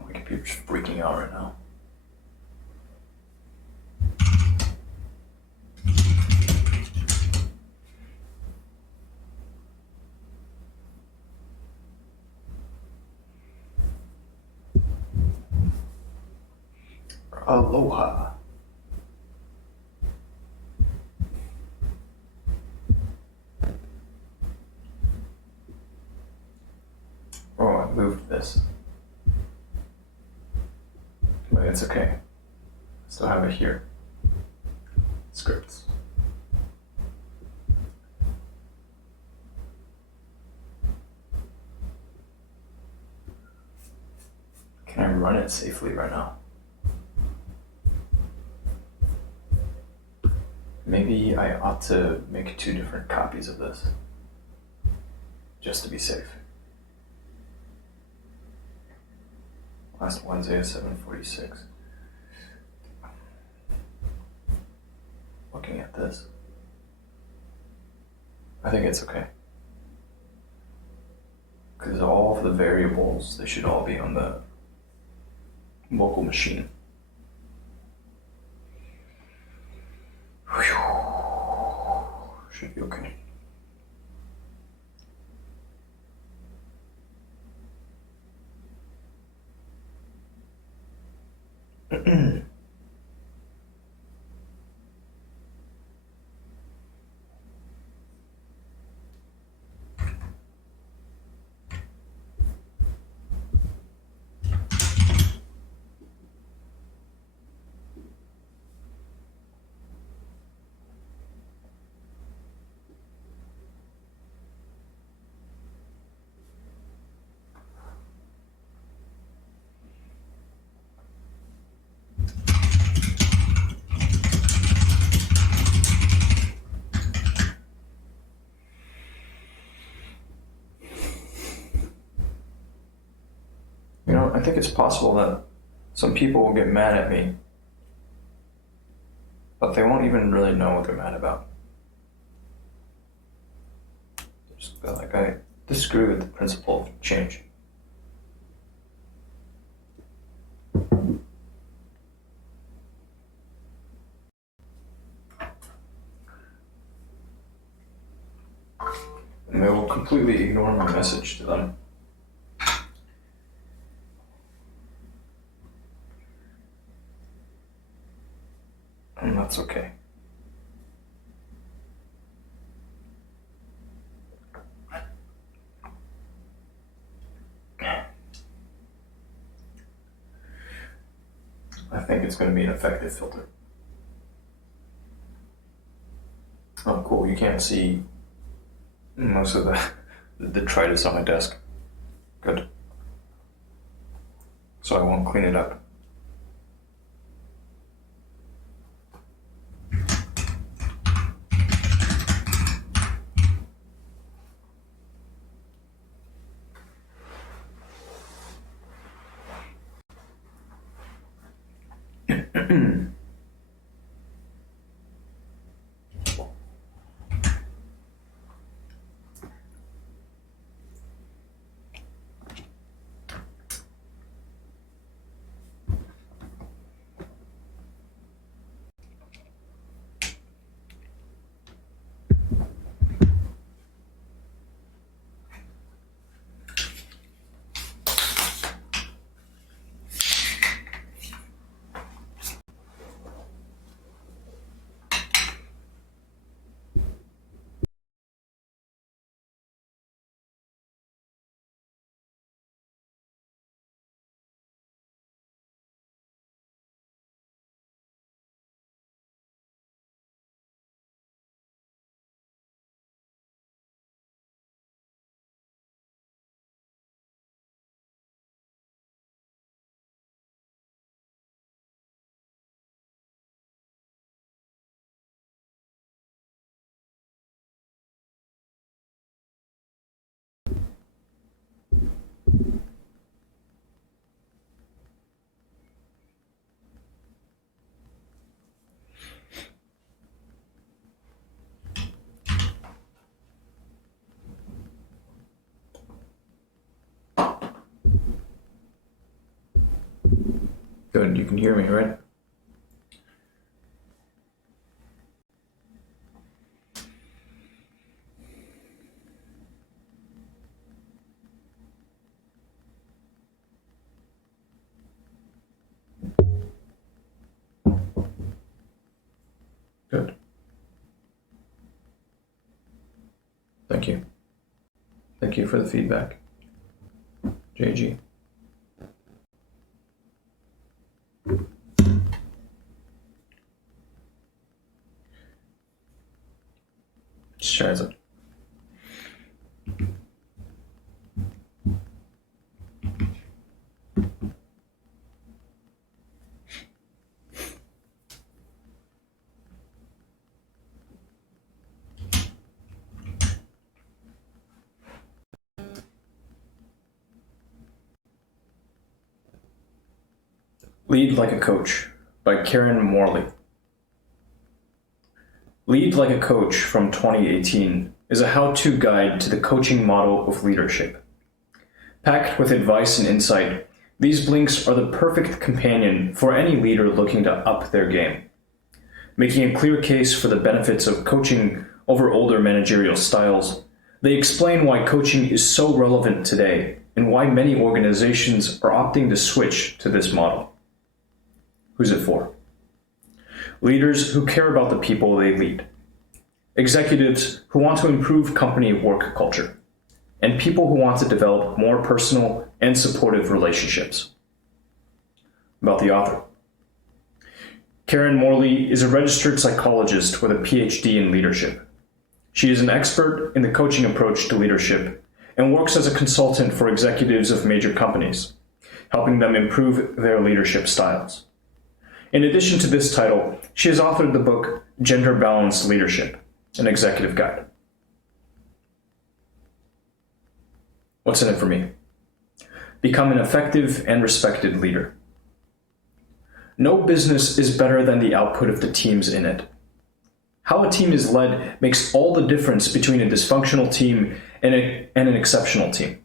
My computer's freaking out right now. Aloha. Oh, I moved this. But it's okay. Still have it here. Scripts. Can I run it safely right now? Maybe I ought to make 2 different copies of this, just to be safe. Last Wednesday at 7:46. Looking at this, I think it's okay. because all of the variables, they should all be on the local machine. Whew. Should be okay. You know, I think it's possible that some people will get mad at me, but they won't even really know what they're mad about. Just like, I disagree with the principle of change. And they will completely ignore my message to them. And that's okay. I think it's going to be an effective filter. Oh, cool. You can't see most of the detritus on my desk. Good. So I won't clean it up. Good, you can hear me, right? Good. Thank you. Thank you for the feedback, JG. Scheiße. Lead Like a Coach by Karen Morley. Lead Like a Coach from 2018 is a how-to guide to the coaching model of leadership. Packed with advice and insight, these blinks are the perfect companion for any leader looking to up their game. Making a clear case for the benefits of coaching over older managerial styles, they explain why coaching is so relevant today and why many organizations are opting to switch to this model. Who's it for? Leaders who care about the people they lead. Executives who want to improve company work culture. And people who want to develop more personal and supportive relationships. About the author. Karen Morley is a registered psychologist with a PhD in leadership. She is an expert in the coaching approach to leadership and works as a consultant for executives of major companies, helping them improve their leadership styles. In addition to this title, she has authored the book Gender Balanced Leadership, an executive guide. What's in it for me? Become an effective and respected leader. No business is better than the output of the teams in it. How a team is led makes all the difference between a dysfunctional team and an exceptional team.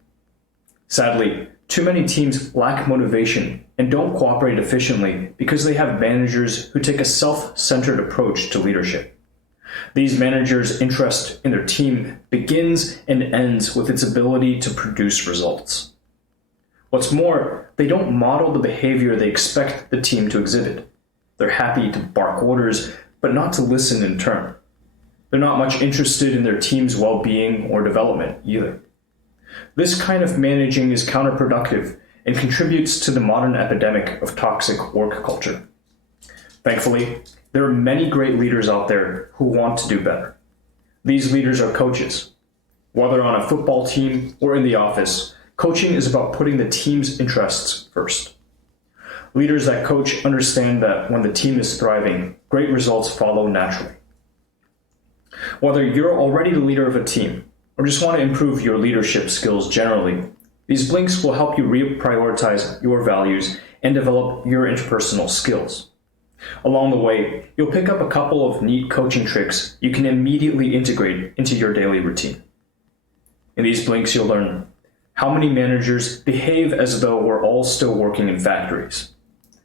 Sadly, too many teams lack motivation and don't cooperate efficiently because they have managers who take a self-centered approach to leadership. These managers' interest in their team begins and ends with its ability to produce results. What's more, they don't model the behavior they expect the team to exhibit. They're happy to bark orders, but not to listen in turn. They're not much interested in their team's well-being or development either. This kind of managing is counterproductive and contributes to the modern epidemic of toxic work culture. Thankfully, there are many great leaders out there who want to do better. These leaders are coaches. Whether on a football team or in the office, coaching is about putting the team's interests first. Leaders that coach understand that when the team is thriving, great results follow naturally. Whether you're already the leader of a team or just want to improve your leadership skills generally, these blinks will help you reprioritize your values and develop your interpersonal skills. Along the way, you'll pick up a couple of neat coaching tricks you can immediately integrate into your daily routine. In these blinks, you'll learn how many managers behave as though we're all still working in factories,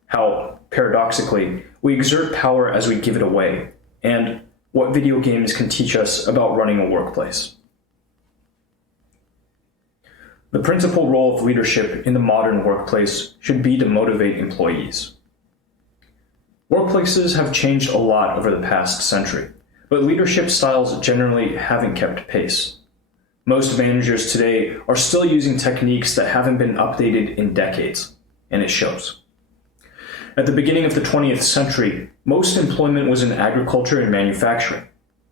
how, paradoxically, we exert power as we give it away, and what video games can teach us about running a workplace. The principal role of leadership in the modern workplace should be to motivate employees. Workplaces have changed a lot over the past century, but leadership styles generally haven't kept pace. Most managers today are still using techniques that haven't been updated in decades, and it shows. At the beginning of the 20th century, most employment was in agriculture and manufacturing.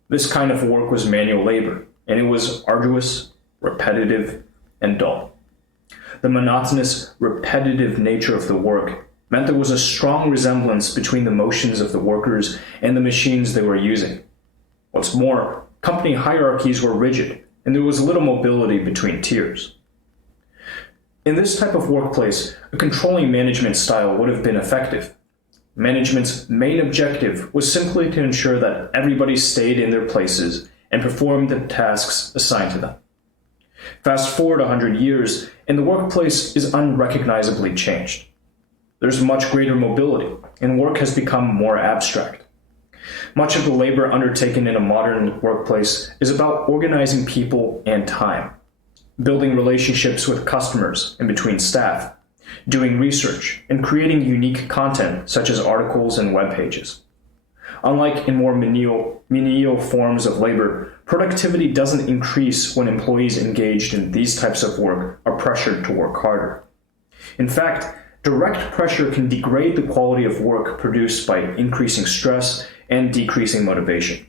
This kind of work was manual labor, and it was arduous, repetitive, and dull. The monotonous, repetitive nature of the work meant there was a strong resemblance between the motions of the workers and the machines they were using. What's more, company hierarchies were rigid, and there was little mobility between tiers. In this type of workplace, a controlling management style would have been effective. Management's main objective was simply to ensure that everybody stayed in their places and performed the tasks assigned to them. Fast forward 100 years, and the workplace is unrecognizably changed. There's much greater mobility, and work has become more abstract. Much of the labor undertaken in a modern workplace is about organizing people and time, building relationships with customers and between staff, doing research, and creating unique content such as articles and web pages. Unlike in more menial forms of labor, productivity doesn't increase when employees engaged in these types of work are pressured to work harder. In fact, direct pressure can degrade the quality of work produced by increasing stress and decreasing motivation.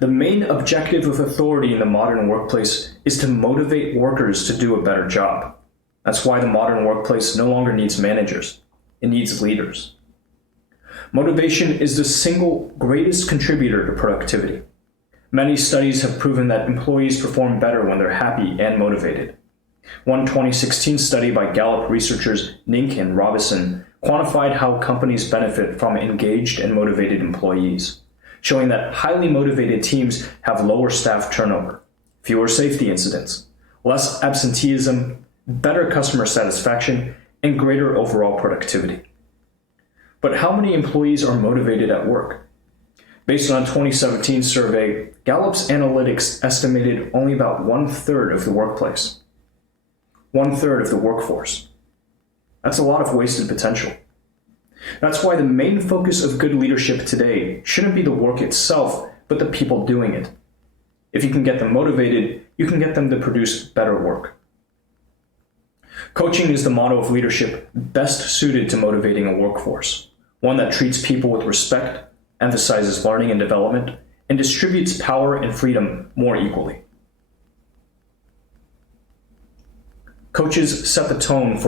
The main objective of authority in the modern workplace is to motivate workers to do a better job. That's why the modern workplace no longer needs managers. It needs leaders. Motivation is the single greatest contributor to productivity. Many studies have proven that employees perform better when they're happy and motivated. One 2016 study by Gallup researchers Nink and Robison quantified how companies benefit from engaged and motivated employees, showing that highly motivated teams have lower staff turnover, fewer safety incidents, less absenteeism, better customer satisfaction, and greater overall productivity. But how many employees are motivated at work? Based on a 2017 survey, Gallup's analytics estimated only about 1/3 of the workplace. 1/3 of the workforce. That's a lot of wasted potential. That's why the main focus of good leadership today shouldn't be the work itself, but the people doing it. If you can get them motivated, you can get them to produce better work. Coaching is the model of leadership best suited to motivating a workforce, one that treats people with respect, emphasizes learning and development, and distributes power and freedom more equally. Coaches set the tone for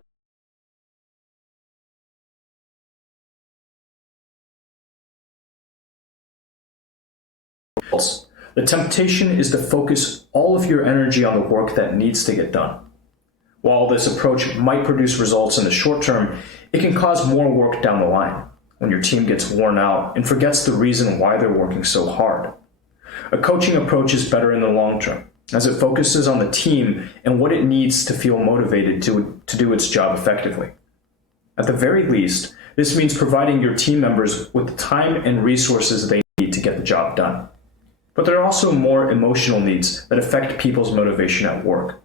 the temptation is to focus all of your energy on the work that needs to get done. While this approach might produce results in the short term, it can cause more work down the line when your team gets worn out and forgets the reason why they're working so hard. A coaching approach is better in the long term, as it focuses on the team and what it needs to feel motivated to do its job effectively. At the very least, this means providing your team members with the time and resources they need to get the job done. But there are also more emotional needs that affect people's motivation at work.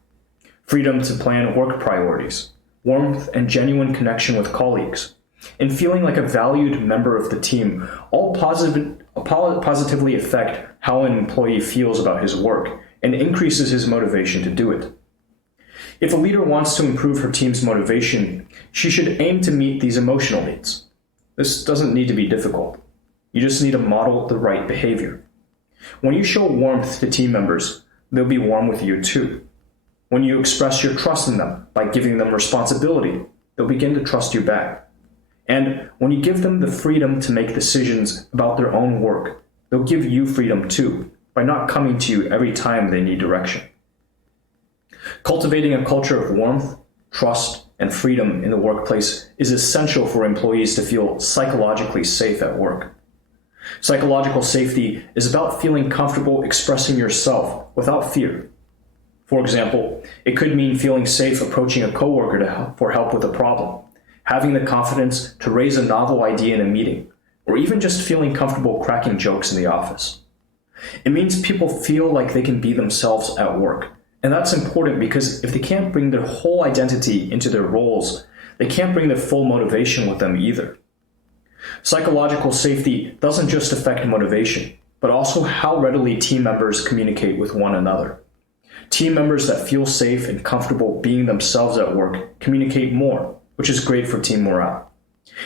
Freedom to plan work priorities, warmth and genuine connection with colleagues, and feeling like a valued member of the team all positively affect how an employee feels about his work and increases his motivation to do it. If a leader wants to improve her team's motivation, she should aim to meet these emotional needs. This doesn't need to be difficult. You just need to model the right behavior. When you show warmth to team members, they'll be warm with you too. When you express your trust in them by giving them responsibility, they'll begin to trust you back. And when you give them the freedom to make decisions about their own work, they'll give you freedom too, by not coming to you every time they need direction. Cultivating a culture of warmth, trust, and freedom in the workplace is essential for employees to feel psychologically safe at work. Psychological safety is about feeling comfortable expressing yourself without fear. For example, it could mean feeling safe approaching a coworker for help with a problem, having the confidence to raise a novel idea in a meeting, or even just feeling comfortable cracking jokes in the office. It means people feel like they can be themselves at work, and that's important because if they can't bring their whole identity into their roles, they can't bring their full motivation with them either. Psychological safety doesn't just affect motivation, but also how readily team members communicate with one another. Team members that feel safe and comfortable being themselves at work communicate more, which is great for team morale.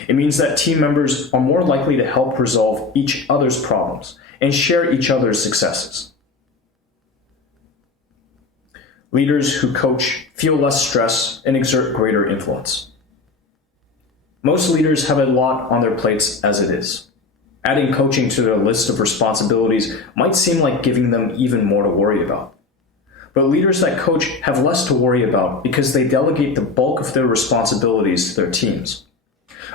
It means that team members are more likely to help resolve each other's problems and share each other's successes. Leaders who coach feel less stress and exert greater influence. Most leaders have a lot on their plates as it is. Adding coaching to their list of responsibilities might seem like giving them even more to worry about. But leaders that coach have less to worry about because they delegate the bulk of their responsibilities to their teams.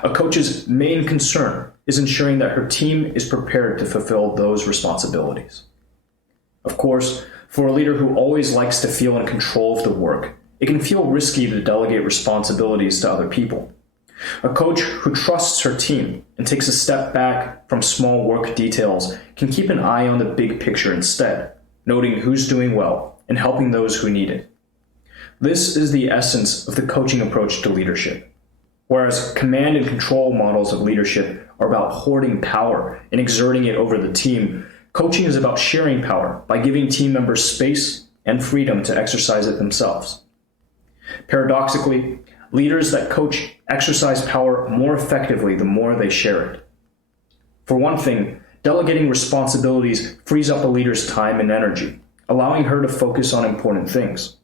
A coach's main concern is ensuring that her team is prepared to fulfill those responsibilities. Of course, for a leader who always likes to feel in control of the work, it can feel risky to delegate responsibilities to other people. A coach who trusts her team and takes a step back from small work details can keep an eye on the big picture instead, noting who's doing well and helping those who need it. This is the essence of the coaching approach to leadership. Whereas command and control models of leadership are about hoarding power and exerting it over the team, coaching is about sharing power by giving team members space and freedom to exercise it themselves. Paradoxically, leaders that coach exercise power more effectively the more they share it. For one thing, delegating responsibilities frees up a leader's time and energy, allowing her to focus on important things.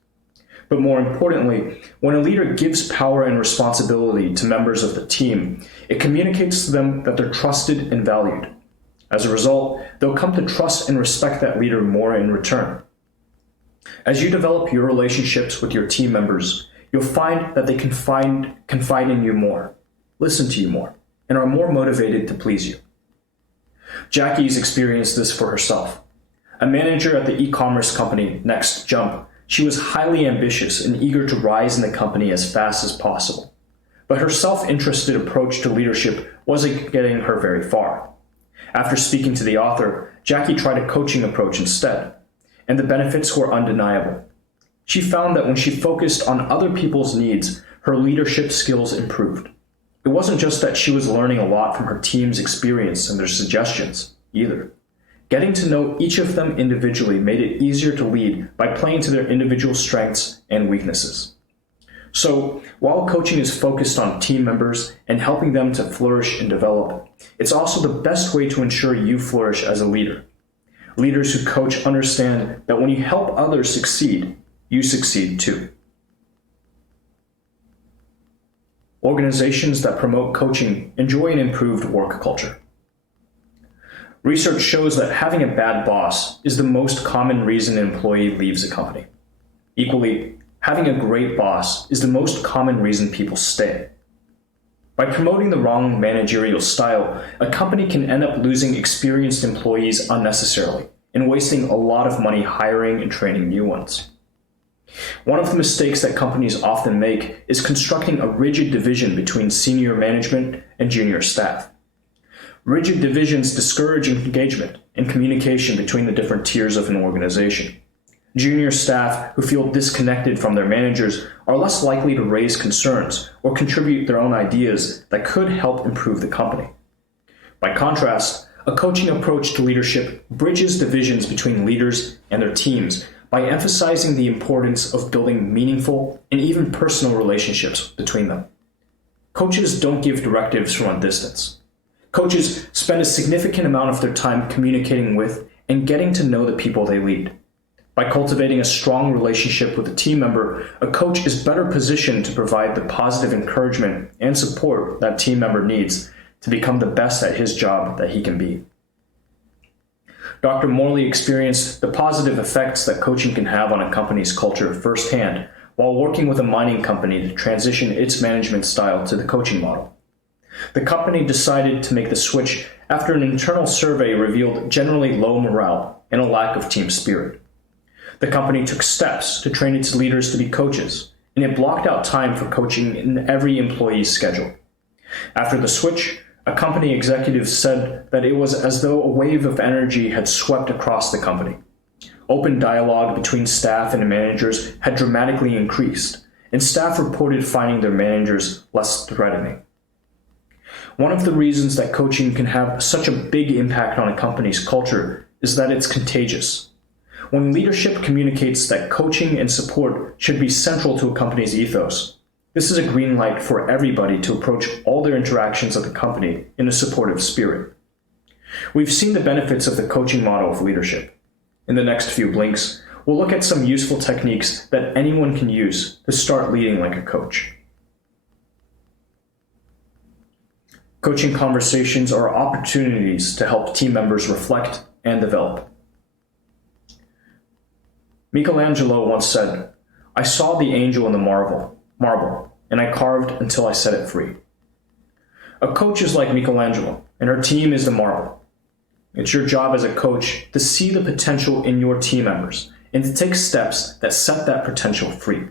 But more importantly, when a leader gives power and responsibility to members of the team, it communicates to them that they're trusted and valued. As a result, they'll come to trust and respect that leader more in return. As you develop your relationships with your team members, you'll find that they confide in you more, listen to you more, and are more motivated to please you. Jackie's experienced this for herself. A manager at the e-commerce company Next Jump She was highly ambitious and eager to rise in the company as fast as possible. But her self-interested approach to leadership wasn't getting her very far. After speaking to the author, Jackie tried a coaching approach instead, and the benefits were undeniable. She found that when she focused on other people's needs, her leadership skills improved. It wasn't just that she was learning a lot from her team's experience and their suggestions, either. Getting to know each of them individually made it easier to lead by playing to their individual strengths and weaknesses. So, while coaching is focused on team members and helping them to flourish and develop, it's also the best way to ensure you flourish as a leader. Leaders who coach understand that when you help others succeed, you succeed too. Organizations that promote coaching enjoy an improved work culture. Research shows that having a bad boss is the most common reason an employee leaves a company. Equally, having a great boss is the most common reason people stay. By promoting the wrong managerial style, a company can end up losing experienced employees unnecessarily and wasting a lot of money hiring and training new ones. One of the mistakes that companies often make is constructing a rigid division between senior management and junior staff. Rigid divisions discourage engagement and communication between the different tiers of an organization. Junior staff who feel disconnected from their managers are less likely to raise concerns or contribute their own ideas that could help improve the company. By contrast, a coaching approach to leadership bridges divisions between leaders and their teams by emphasizing the importance of building meaningful and even personal relationships between them. Coaches don't give directives from a distance. Coaches spend a significant amount of their time communicating with and getting to know the people they lead. By cultivating a strong relationship with a team member, a coach is better positioned to provide the positive encouragement and support that team member needs to become the best at his job that he can be. Dr. Morley experienced the positive effects that coaching can have on a company's culture firsthand while working with a mining company to transition its management style to the coaching model. The company decided to make the switch after an internal survey revealed generally low morale and a lack of team spirit. The company took steps to train its leaders to be coaches, and it blocked out time for coaching in every employee's schedule. After the switch, a company executive said that it was as though a wave of energy had swept across the company. Open dialogue between staff and managers had dramatically increased, and staff reported finding their managers less threatening. One of the reasons that coaching can have such a big impact on a company's culture is that it's contagious. When leadership communicates that coaching and support should be central to a company's ethos, this is a green light for everybody to approach all their interactions at the company in a supportive spirit. We've seen the benefits of the coaching model of leadership. In the next few blinks, we'll look at some useful techniques that anyone can use to start leading like a coach. Coaching conversations are opportunities to help team members reflect and develop. Michelangelo once said, "I saw the angel in the marble, and I carved until I set it free." A coach is like Michelangelo, and her team is the marble. It's your job as a coach to see the potential in your team members and to take steps that set that potential free.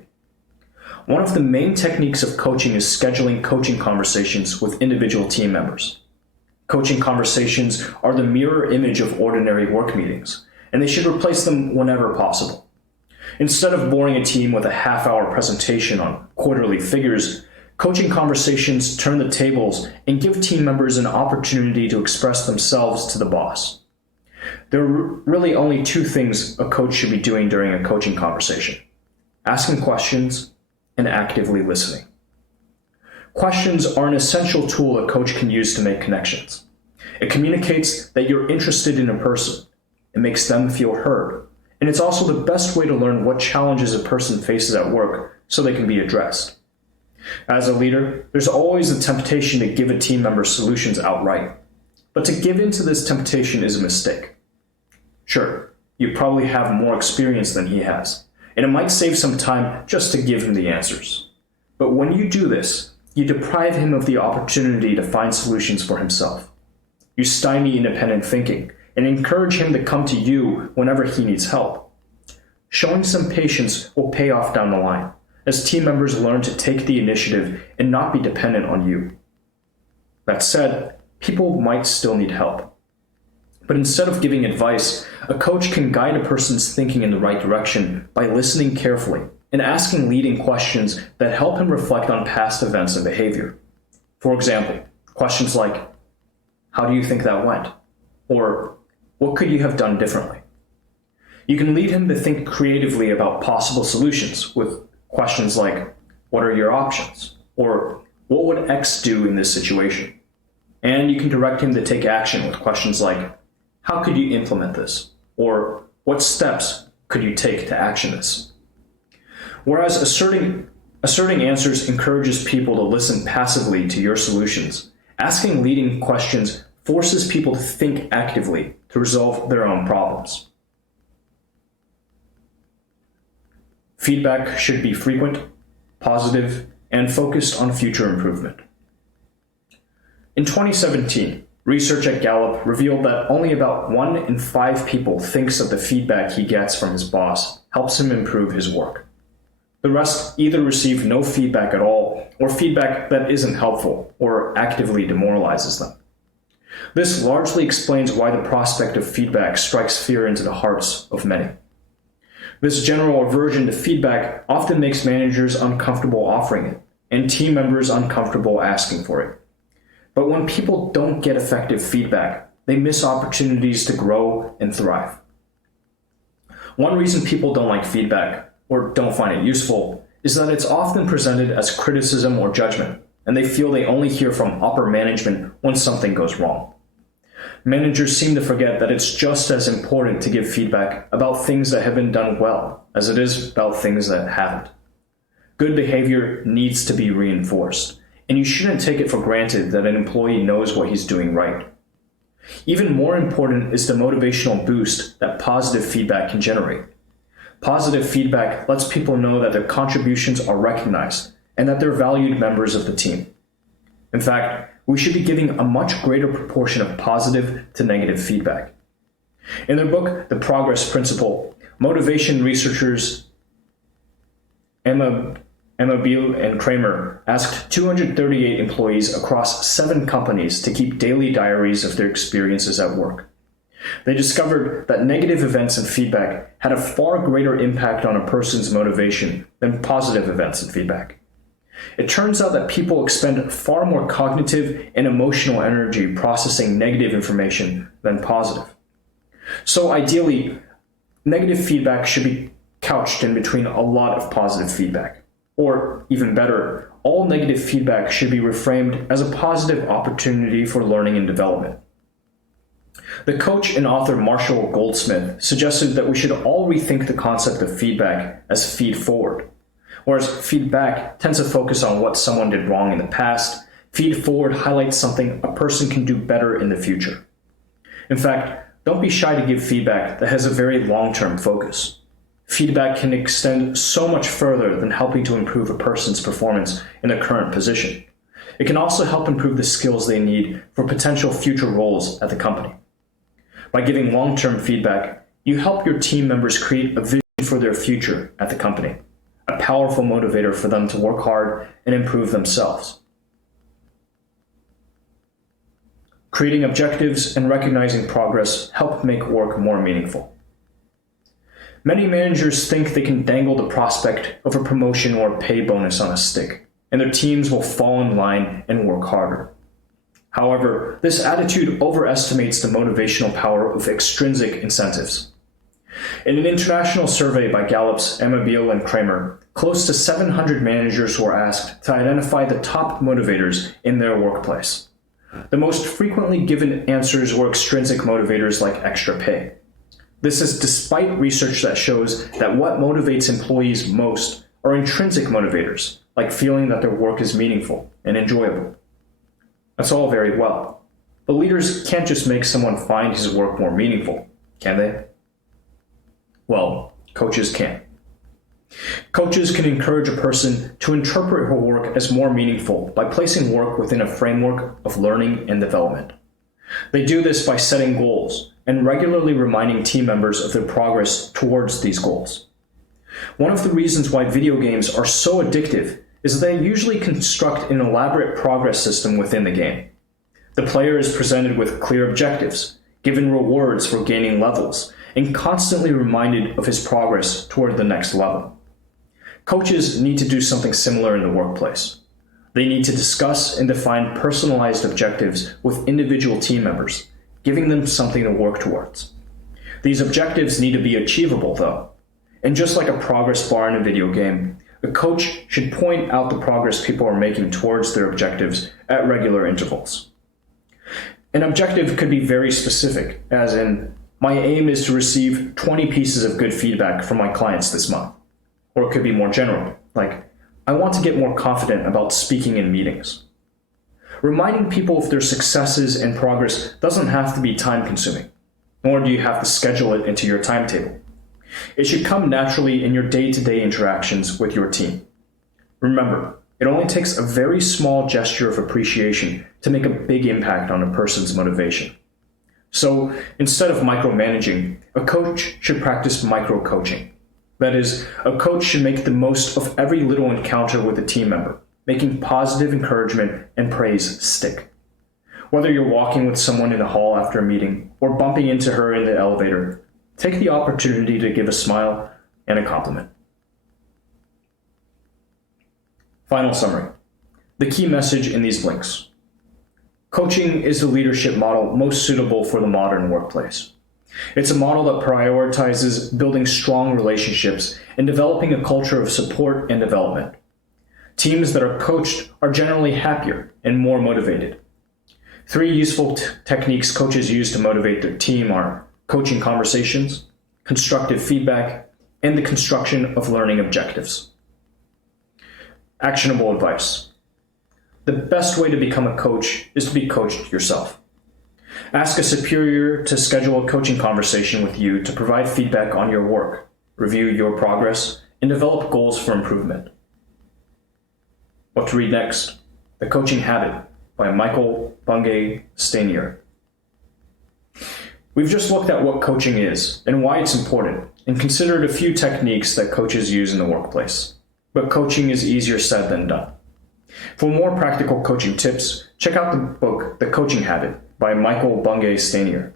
One of the main techniques of coaching is scheduling coaching conversations with individual team members. Coaching conversations are the mirror image of ordinary work meetings, and they should replace them whenever possible. Instead of boring a team with a half-hour presentation on quarterly figures, coaching conversations turn the tables and give team members an opportunity to express themselves to the boss. There are really only two things a coach should be doing during a coaching conversation: asking questions and actively listening. Questions are an essential tool a coach can use to make connections. It communicates that you're interested in a person. It makes them feel heard. And it's also the best way to learn what challenges a person faces at work so they can be addressed. As a leader, there's always the temptation to give a team member solutions outright. But to give in to this temptation is a mistake. Sure, you probably have more experience than he has, and it might save some time just to give him the answers. But when you do this, you deprive him of the opportunity to find solutions for himself. You stymie independent thinking and encourage him to come to you whenever he needs help. Showing some patience will pay off down the line, as team members learn to take the initiative and not be dependent on you. That said, people might still need help. But instead of giving advice, a coach can guide a person's thinking in the right direction by listening carefully and asking leading questions that help him reflect on past events and behavior. For example, questions like, "How do you think that went?" Or, "What could you have done differently?" You can lead him to think creatively about possible solutions with questions like, "What are your options?" Or, "What would X do in this situation?" And you can direct him to take action with questions like, "How could you implement this?" Or, "What steps could you take to action this?" Whereas asserting answers encourages people to listen passively to your solutions, asking leading questions forces people to think actively to resolve their own problems. Feedback should be frequent, positive, and focused on future improvement. In 2017, research at Gallup revealed that only about 1 in 5 people thinks that the feedback he gets from his boss helps him improve his work. The rest either receive no feedback at all, or feedback that isn't helpful or actively demoralizes them. This largely explains why the prospect of feedback strikes fear into the hearts of many. This general aversion to feedback often makes managers uncomfortable offering it, and team members uncomfortable asking for it. But when people don't get effective feedback, they miss opportunities to grow and thrive. One reason people don't like feedback, or don't find it useful, is that it's often presented as criticism or judgment, and they feel they only hear from upper management when something goes wrong. Managers seem to forget that it's just as important to give feedback about things that have been done well as it is about things that haven't. Good behavior needs to be reinforced, and you shouldn't take it for granted that an employee knows what he's doing right. Even more important is the motivational boost that positive feedback can generate. Positive feedback lets people know that their contributions are recognized and that they're valued members of the team. In fact, we should be giving a much greater proportion of positive to negative feedback. In their book, The Progress Principle, motivation researchers Emma Beale and Kramer asked 238 employees across 7 companies to keep daily diaries of their experiences at work. They discovered that negative events and feedback had a far greater impact on a person's motivation than positive events and feedback. It turns out that people expend far more cognitive and emotional energy processing negative information than positive. So ideally, negative feedback should be couched in between a lot of positive feedback. Or, even better, all negative feedback should be reframed as a positive opportunity for learning and development. The coach and author Marshall Goldsmith suggested that we should all rethink the concept of feedback as feed forward. Whereas feedback tends to focus on what someone did wrong in the past, feed forward highlights something a person can do better in the future. In fact, don't be shy to give feedback that has a very long-term focus. Feedback can extend so much further than helping to improve a person's performance in their current position. It can also help improve the skills they need for potential future roles at the company. By giving long-term feedback, you help your team members create a vision for their future at the company, a powerful motivator for them to work hard and improve themselves. Creating objectives and recognizing progress help make work more meaningful. Many managers think they can dangle the prospect of a promotion or a pay bonus on a stick, and their teams will fall in line and work harder. However, this attitude overestimates the motivational power of extrinsic incentives. In an international survey by Gallup's Emma Beale and Kramer, close to 700 managers were asked to identify the top motivators in their workplace. The most frequently given answers were extrinsic motivators like extra pay. This is despite research that shows that what motivates employees most are intrinsic motivators, like feeling that their work is meaningful and enjoyable. That's all very well, but leaders can't just make someone find his work more meaningful, can they? Well, coaches can. Coaches can encourage a person to interpret her work as more meaningful by placing work within a framework of learning and development. They do this by setting goals and regularly reminding team members of their progress towards these goals. One of the reasons why video games are so addictive is that they usually construct an elaborate progress system within the game. The player is presented with clear objectives, given rewards for gaining levels, and constantly reminded of his progress toward the next level. Coaches need to do something similar in the workplace. They need to discuss and define personalized objectives with individual team members, giving them something to work towards. These objectives need to be achievable, though. And just like a progress bar in a video game, a coach should point out the progress people are making towards their objectives at regular intervals. An objective could be very specific, as in, my aim is to receive 20 pieces of good feedback from my clients this month. Or it could be more general, like, I want to get more confident about speaking in meetings. Reminding people of their successes and progress doesn't have to be time-consuming, nor do you have to schedule it into your timetable. It should come naturally in your day-to-day interactions with your team. Remember, it only takes a very small gesture of appreciation to make a big impact on a person's motivation. So, instead of micromanaging, a coach should practice micro-coaching. That is, a coach should make the most of every little encounter with a team member, making positive encouragement and praise stick. Whether you're walking with someone in the hall after a meeting or bumping into her in the elevator, take the opportunity to give a smile and a compliment. Final summary. The key message in these links. Coaching is the leadership model most suitable for the modern workplace. It's a model that prioritizes building strong relationships and developing a culture of support and development. Teams that are coached are generally happier and more motivated. 3 useful techniques coaches use to motivate their team are coaching conversations, constructive feedback, and the construction of learning objectives. Actionable advice. The best way to become a coach is to be coached yourself. Ask a superior to schedule a coaching conversation with you to provide feedback on your work, review your progress, and develop goals for improvement. What to read next? The Coaching Habit by Michael Bungay Stanier. We've just looked at what coaching is and why it's important, and considered a few techniques that coaches use in the workplace. But coaching is easier said than done. For more practical coaching tips, check out the book The Coaching Habit by Michael Bungay Stanier.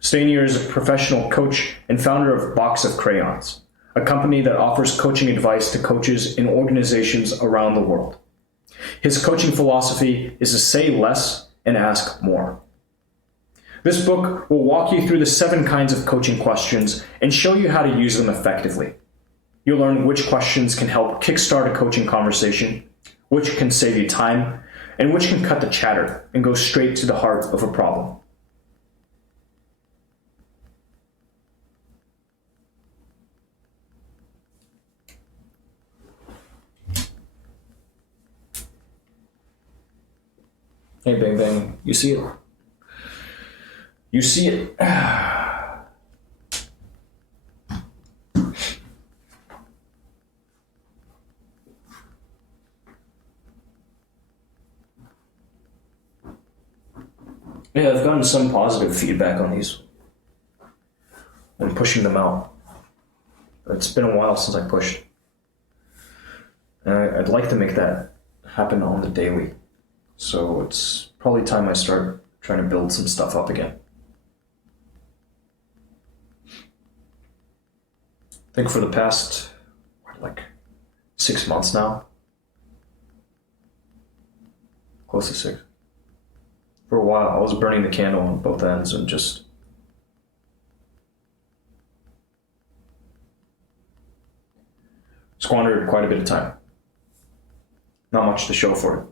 Stanier is a professional coach and founder of Box of Crayons, a company that offers coaching advice to coaches in organizations around the world. His coaching philosophy is to say less and ask more. This book will walk you through the 7 kinds of coaching questions and show you how to use them effectively. You'll learn which questions can help kickstart a coaching conversation, which can save you time, and which can cut the chatter and go straight to the heart of a problem. Hey, Bang Bang, you see it? You see it? Yeah, I've gotten some positive feedback on these when pushing them out. It's been a while since I pushed. And I'd like to make that happen on the daily. So it's probably time I start trying to build some stuff up again. I think for the past, 6 months now. Close to 6. For a while, I was burning the candle on both ends and just squandered quite a bit of time. Not much to show for it.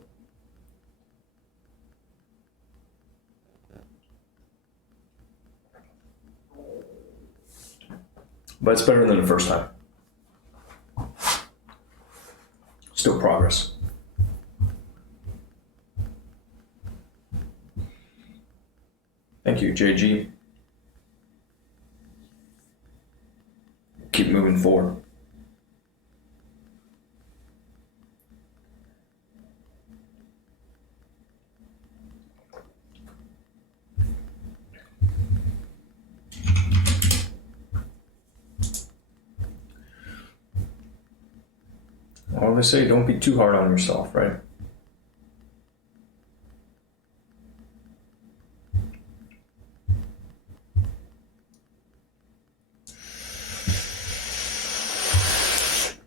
But it's better than the first time. Still progress. Thank you, JG. Keep moving forward. Well, they say don't be too hard on yourself, right?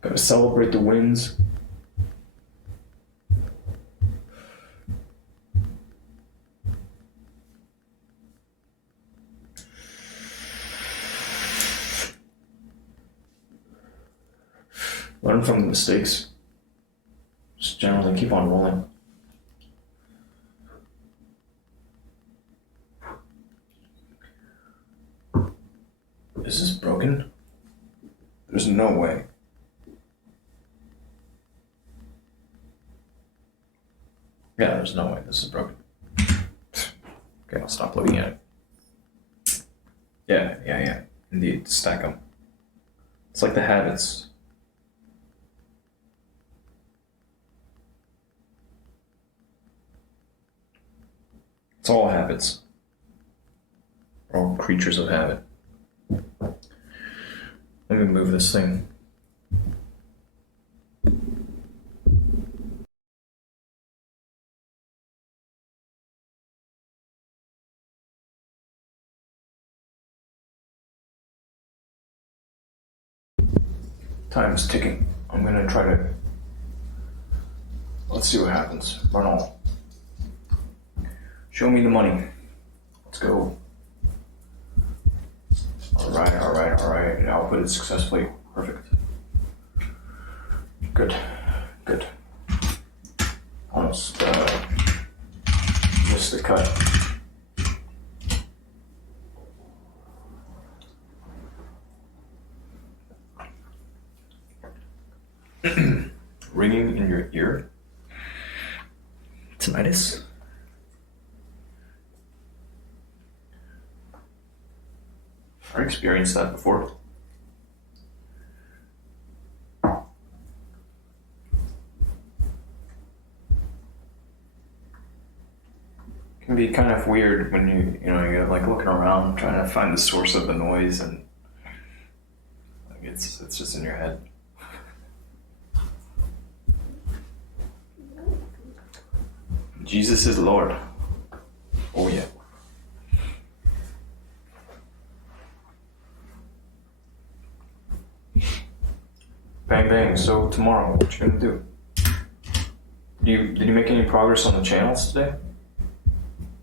Gotta celebrate the wins. Learn from the mistakes. Just generally keep on rolling. Is this broken? There's no way. Yeah, there's no way this is broken. Okay, I'll stop looking at it. Yeah. Indeed, stack them. It's like the habits. It's all habits. We're all creatures of habit. Let me move this thing. Time is ticking. I'm gonna try to... Let's see what happens. Run all. Show me the money. Let's go. Alright. Outputted successfully. Perfect. Good. Almost missed the cut. Ringing in your ear? Tinnitus? I experienced that before. It can be kind of weird when you're like looking around trying to find the source of the noise, and like it's just in your head. Jesus is Lord. Oh yeah. Bang bang. So tomorrow, what you gonna do? Did you make any progress on the channels today?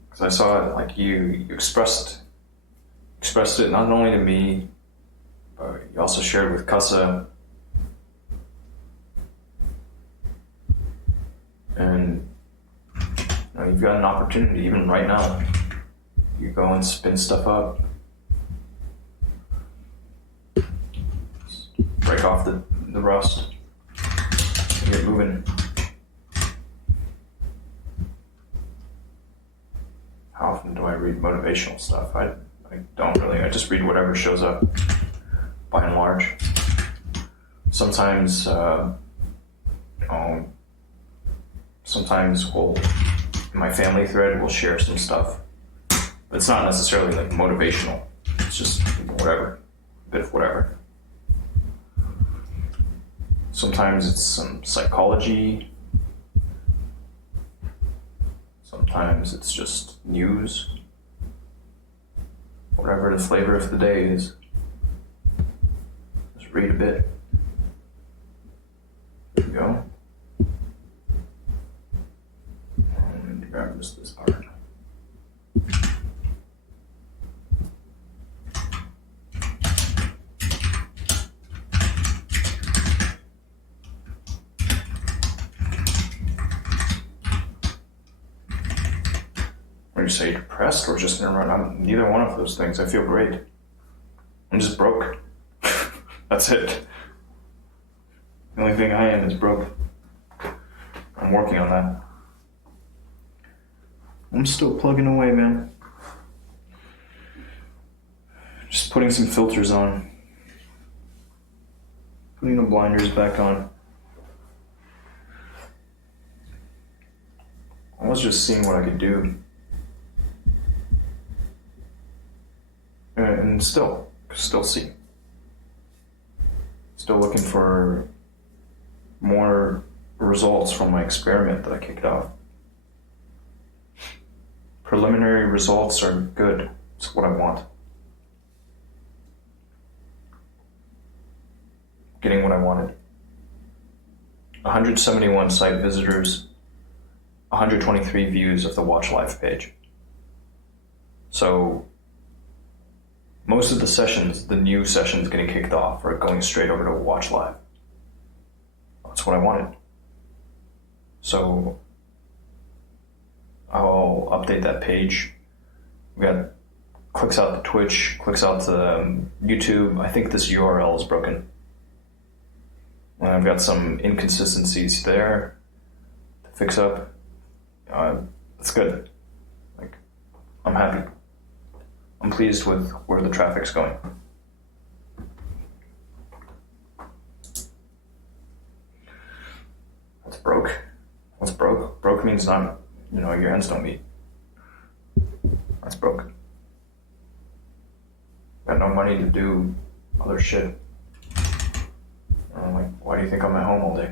Because I saw it, like you expressed it not only to me, but you also shared with Kassa. And you've got an opportunity even right now. You go and spin stuff up. Break off the rust. Get moving. How often do I read motivational stuff? I don't really. I just read whatever shows up, by and large. Sometimes, my family thread will share some stuff. But it's not necessarily like motivational. It's just whatever, a bit of whatever. Sometimes it's some psychology. Sometimes it's just news. Whatever the flavor of the day is. Just read a bit. There you go. And grab this part. Are you say depressed or just gonna run? I'm neither one of those things. I feel great. I'm just broke. That's it. The only thing I am is broke. I'm working on that. I'm still plugging away, man. Just putting some filters on. Putting the blinders back on. I was just seeing what I could do. And still see. Still looking for more results from my experiment that I kicked off. Preliminary results are good. It's what I want. Getting what I wanted. 171 site visitors, 123 views of the Watch Live page. So most of the sessions, the new sessions getting kicked off, are going straight over to Watch Live. That's what I wanted. So I'll update that page. We got clicks out to Twitch, clicks out to YouTube. I think this URL is broken. And I've got some inconsistencies there to fix up. It's good. Like, I'm happy. I'm pleased with where the traffic's going. What's broke? What's broke? Broke means not, your ends don't meet. That's broke. Got no money to do other shit. I'm like, why do you think I'm at home all day?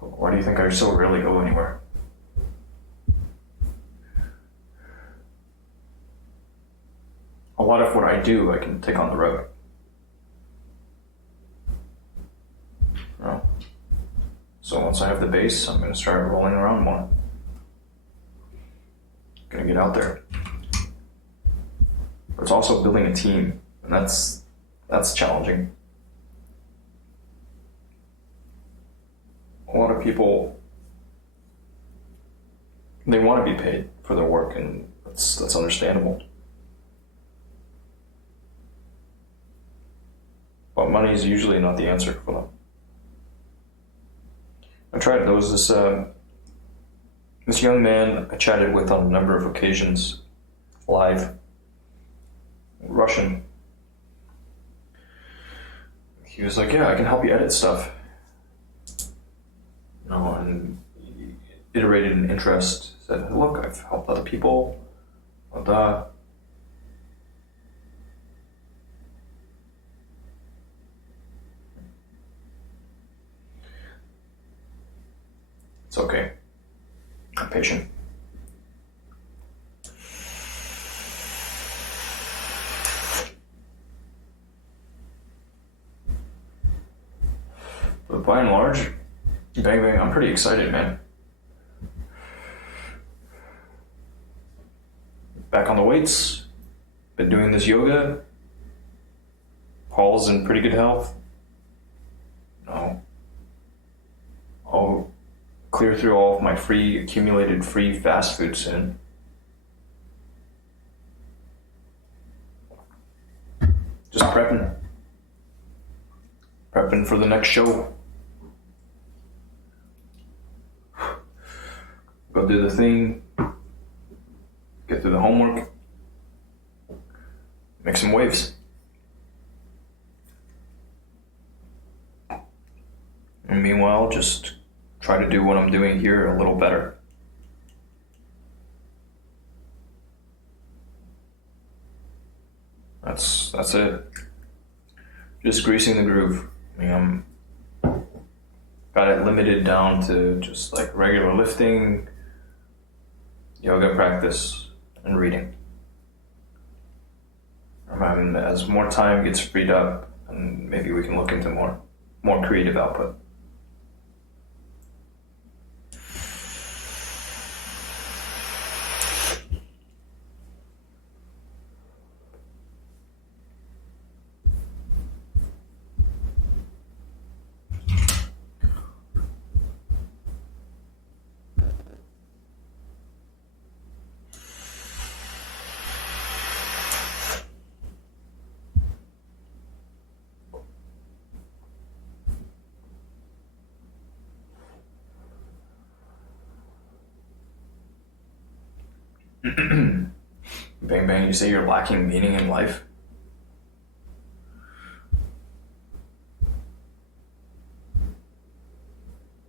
Why do you think I so rarely go anywhere? A lot of what I do, I can take on the road. So once I have the base, I'm going to start rolling around more. Going to get out there. But it's also building a team, and that's challenging. A lot of people, they want to be paid for their work, and that's understandable. But money is usually not the answer for them. There was this young man I chatted with on a number of occasions, live, Russian. He was like, yeah, I can help you edit stuff. And he iterated an interest, said, look, I've helped other people, It's okay. I'm patient. But by and large, bang bang, I'm pretty excited, man. Back on the weights. Been doing this yoga. Paul's in pretty good health. I'll clear through all of my accumulated free fast food soon. Just prepping for the next show. Go do the thing, get through the homework, make some waves. And meanwhile, just try to do what I'm doing here a little better. That's it. Just greasing the groove. I'm got it limited down to just like regular lifting, yoga practice, and reading. As more time gets freed up, and maybe we can look into more creative output. Bang bang, you say you're lacking meaning in life?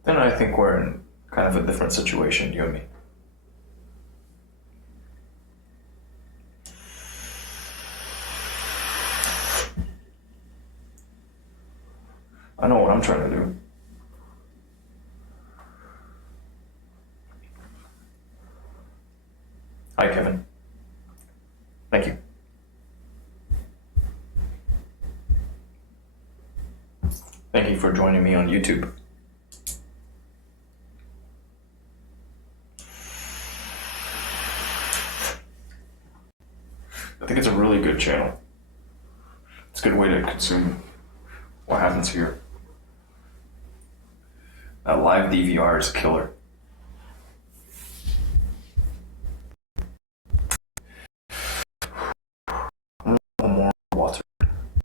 Then I think we're in kind of a different situation, you and me. I know what I'm trying to do. Hi, Kevin. Thank you. Thank you for joining me on YouTube. I think it's a really good channel. It's a good way to consume what happens here. That live DVR is killer. I want more water.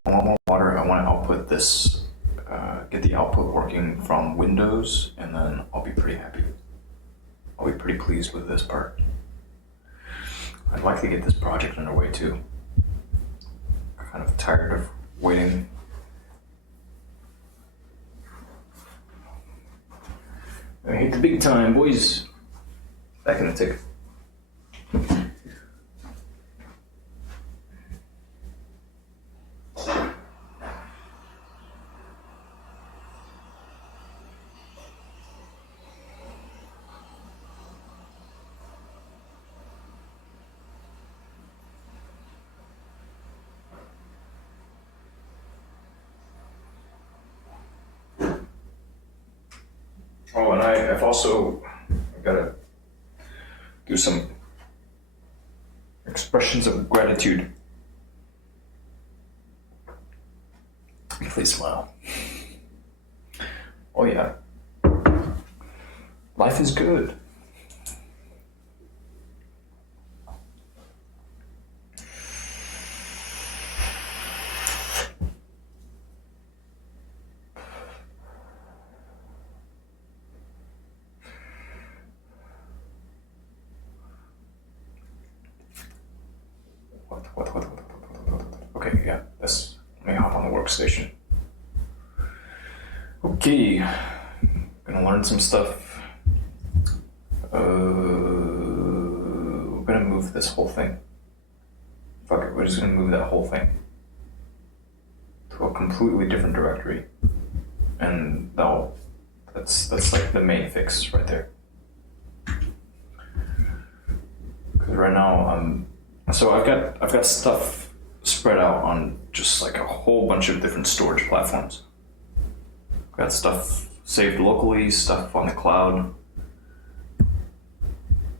I want to output this, get the output working from Windows, and then I'll be pretty happy. I'll be pretty pleased with this part. I'd like to get this project underway too. I'm kind of tired of waiting. I hit the big time, boys. Back in the tick. Oh, and I've got to do some expressions of gratitude. Please smile. Oh yeah. Life is good. What? Okay, yeah, let me hop on the workstation. Okay, gonna learn some stuff. We're gonna move this whole thing. Fuck it, we're just gonna move that whole thing to a completely different directory. And that's like the main fix right there. Because right now, so I've got stuff spread out on just like a whole bunch of different storage platforms. I've got stuff saved locally, stuff on the cloud,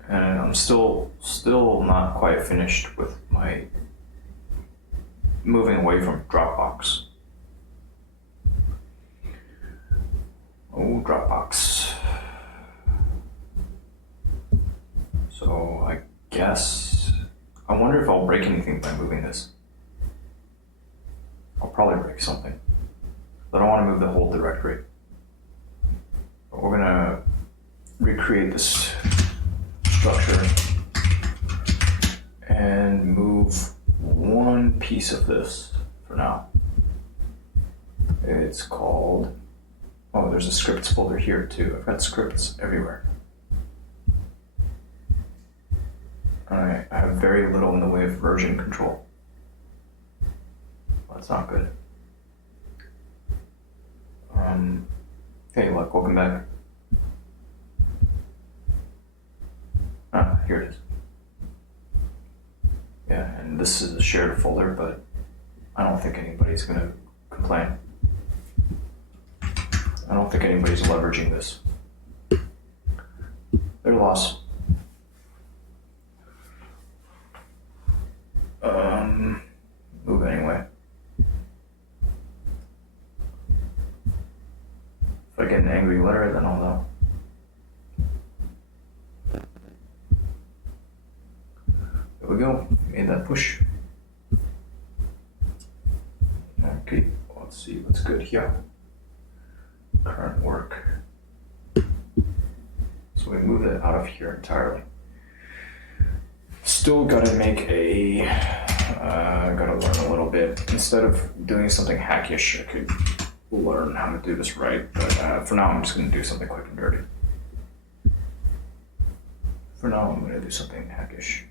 and I'm still not quite finished with my moving away from Dropbox. Oh, Dropbox. So I guess, I wonder if I'll break anything by moving this. I'll probably break something. But I don't want to move the whole directory. But we're gonna recreate this structure and move one piece of this for now. It's called, oh, there's a scripts folder here too. I've got scripts everywhere. I have very little in the way of version control. Well, that's not good. Hey, look, welcome back. Ah, here it is. Yeah, and this is a shared folder, but I don't think anybody's gonna complain. I don't think anybody's leveraging this. Their loss. Move anyway. If I get an angry letter, then I'll know. There we go. Made that push. Okay, let's see what's good here. Current work. So we move it out of here entirely. Still gotta make gotta learn a little bit. Instead of doing something hackish, I could learn how to do this right. But for now, I'm just gonna do something quick and dirty. For now, I'm gonna do something hackish.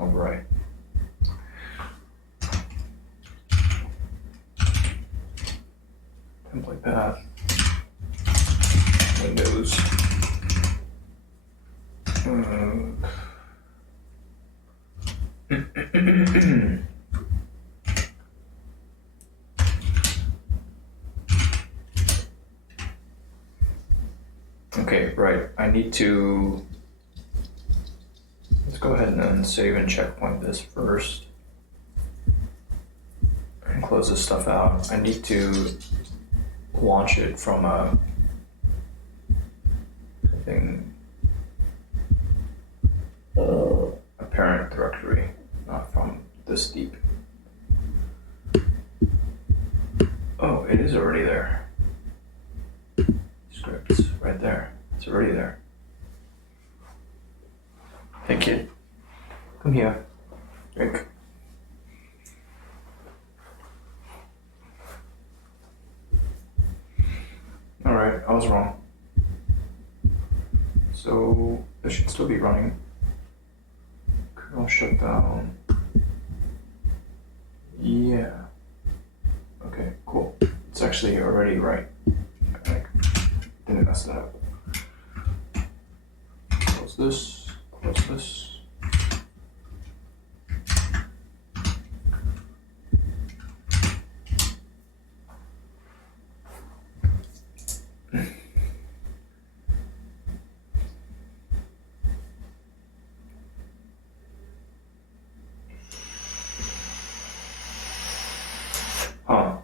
All right. Template path. Windows. Okay, right. I need to. Let's go ahead and then save and checkpoint this first. And close this stuff out. I need to launch it from a parent directory, not from this deep. Oh, it is already there. Scripts right there. It's already there. Hey kid, come here. Drink. Alright, I was wrong. So this should still be running. Kernel shutdown. Yeah. Okay, cool. It's actually already right. I didn't mess that up. Close this. Close this. Huh.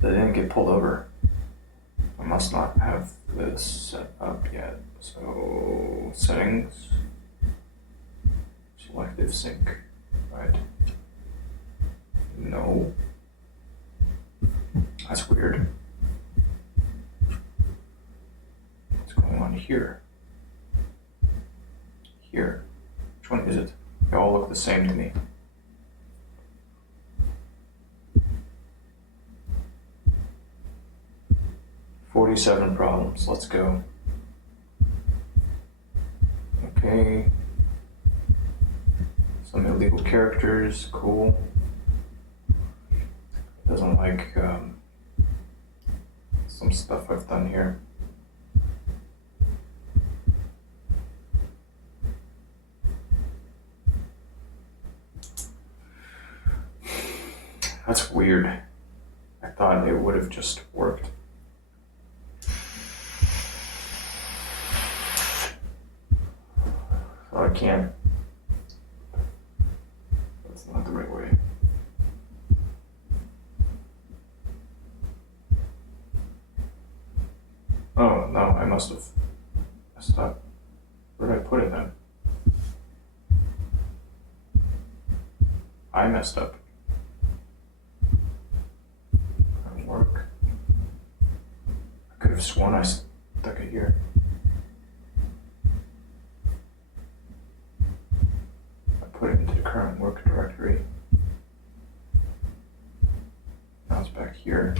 They didn't get pulled over. I must not have this set up yet. So, settings, selective sync, right? No. That's weird. What's going on here? Here. Which one is it? They all look the same to me. "47 problems, let's go." Okay. Some illegal characters, cool. Doesn't like some stuff I've done here. That's weird. I thought it would have just worked. I can't. That's not the right way. Oh, no, I must have messed up. Where did I put it then? I messed up. Work. I could have sworn I stuck it here. Put it into the current work directory. Now it's back here.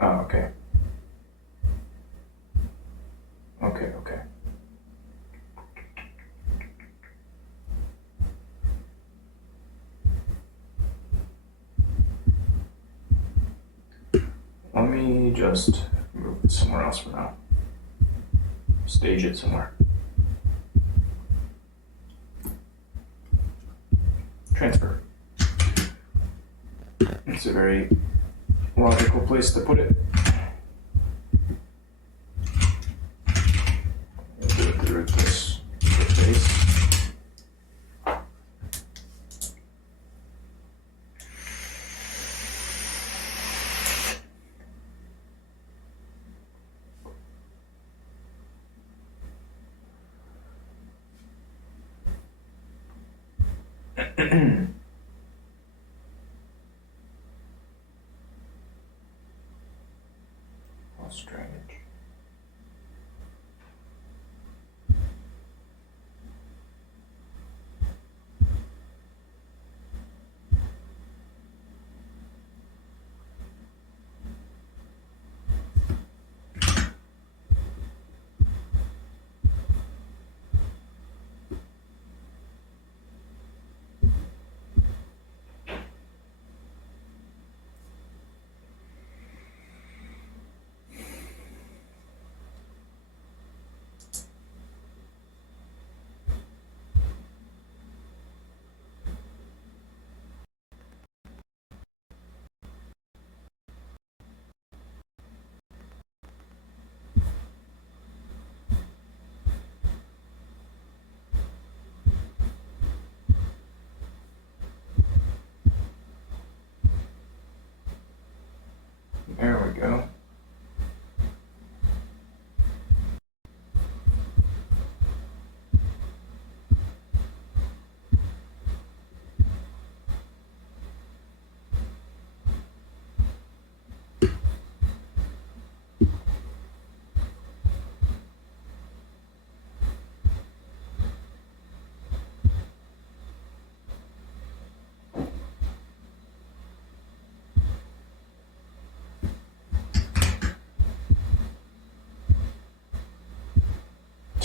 Oh, okay. Okay. Let me just move it somewhere else for now. Stage it somewhere. Transfer. It's a very logical place to put it. We'll do it through this interface. How strange.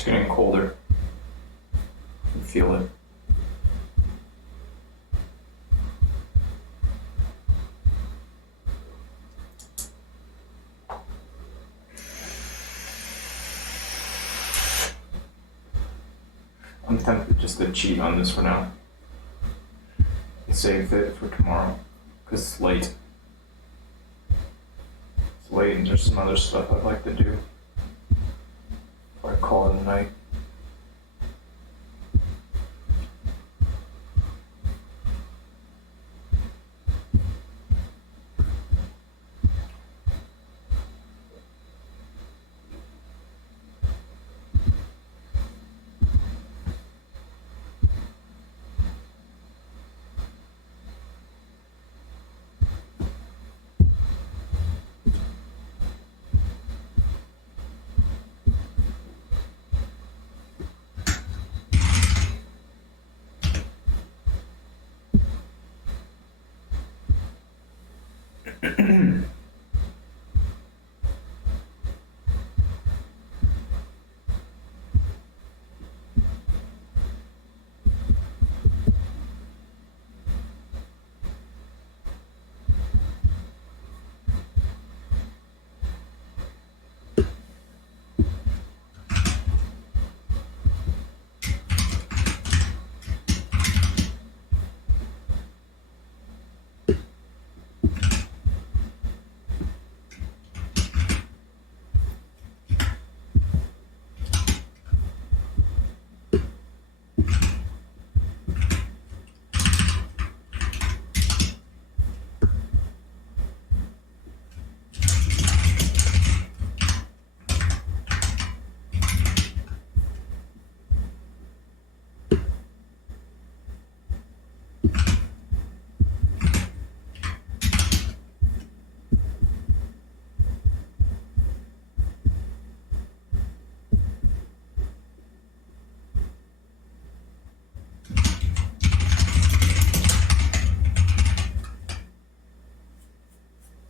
It's getting colder. You feel it. I'm tempted just to cheat on this for now. Save it for tomorrow, because it's late. It's late and there's some other stuff I'd like to do before I call it a night.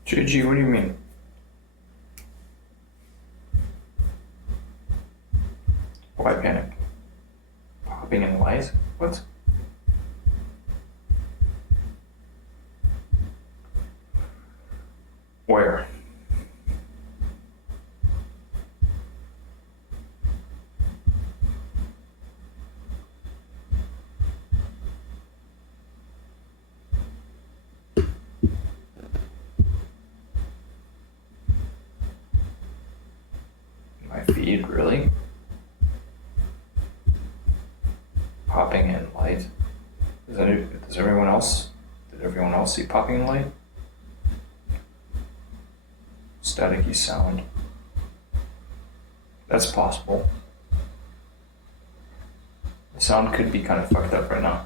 JG, what do you mean? Why panic? Popping in light? What? Where? My feed, really? Popping in light? Does everyone else? Did everyone else see popping in light? Staticky sound. That's possible. The sound could be kind of fucked up right now.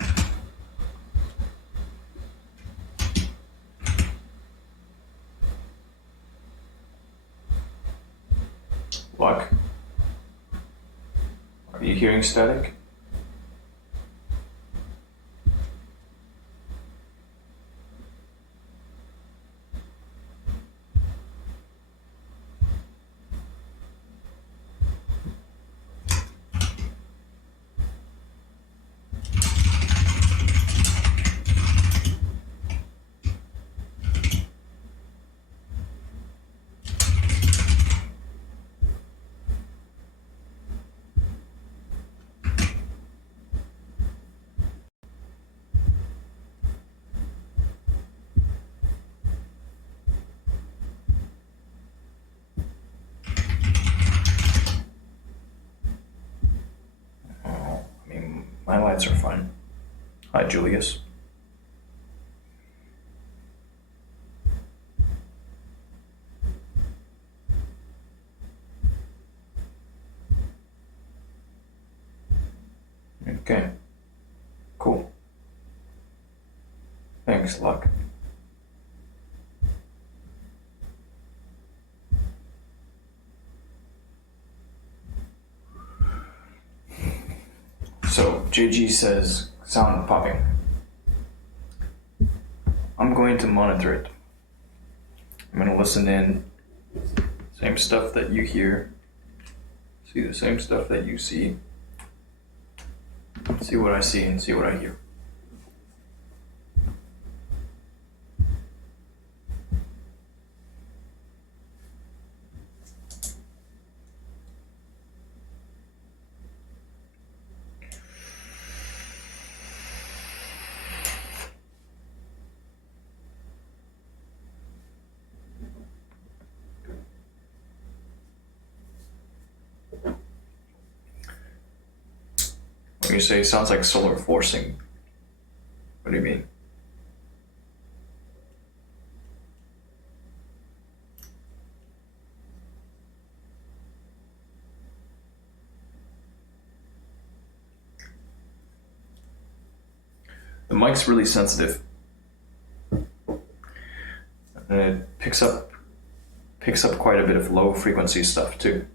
Luck? Are you hearing static? My lights are fine. Hi, Julius. Okay. Cool. Thanks, Luck. So, JG says sound popping. I'm going to monitor it. I'm going to listen in. Same stuff that you hear. See the same stuff that you see. See what I see and see what I hear. When you say it sounds like solar forcing, what do you mean? The mic's really sensitive, and it picks up quite a bit of low frequency stuff too.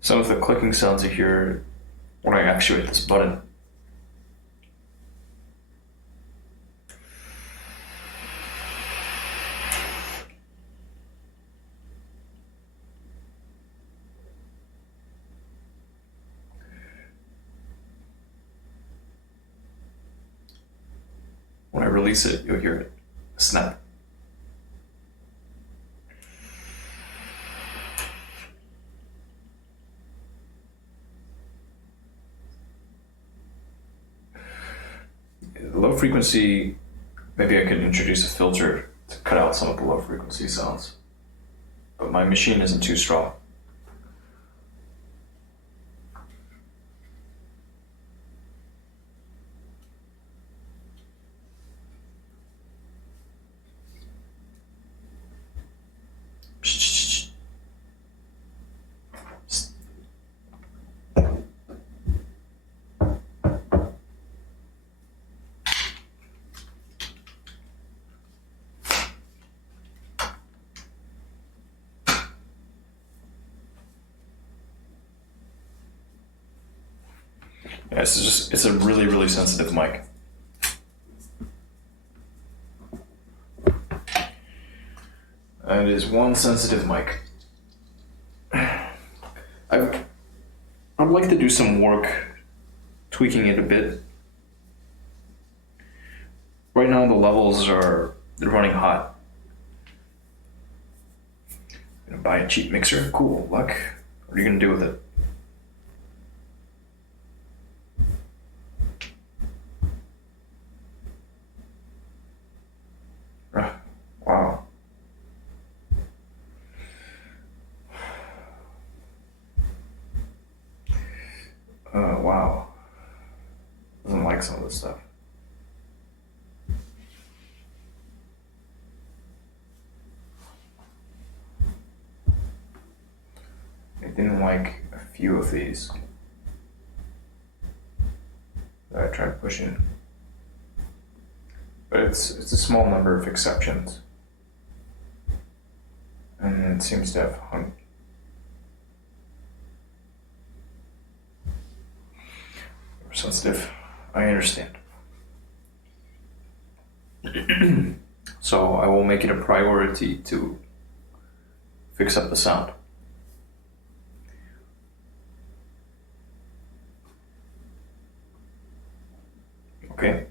Some of the clicking sounds you hear when I actuate this button. When I release it, you'll hear it snap. Low frequency, maybe I could introduce a filter to cut out some of the low frequency sounds, but my machine isn't too strong. Yeah, it's a really, really sensitive mic. It is one sensitive mic. I'd like to do some work tweaking it a bit. Right now the levels they're running hot. Gonna buy a cheap mixer? Cool, luck. What are you gonna do with it? Wow. Wow. Doesn't like some of this stuff. I didn't like a few of these that I tried pushing. But it's a small number of exceptions. And it seems to have hung. Sensitive. I understand. So I will make it a priority to fix up the sound. Okay.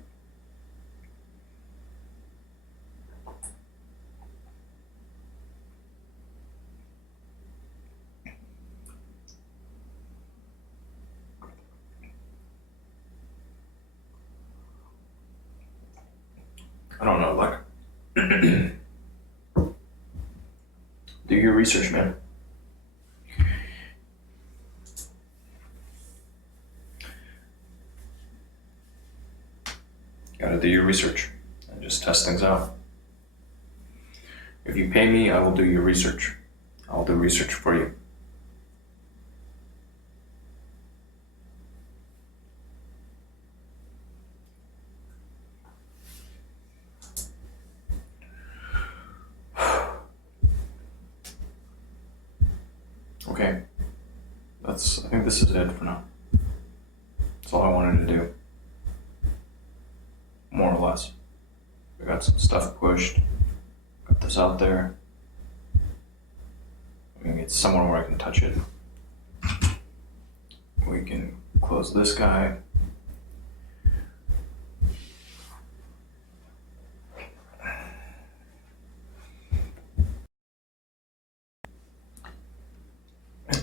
I don't know, like, do your research, man. Gotta do your research and just test things out. If you pay me, I will do your research. I'll do research for you. Okay, I think this is it for now. That's all I wanted to do. more or less. We got some stuff pushed. Got this out there. I mean, it's somewhere where I can touch it. We can close this guy.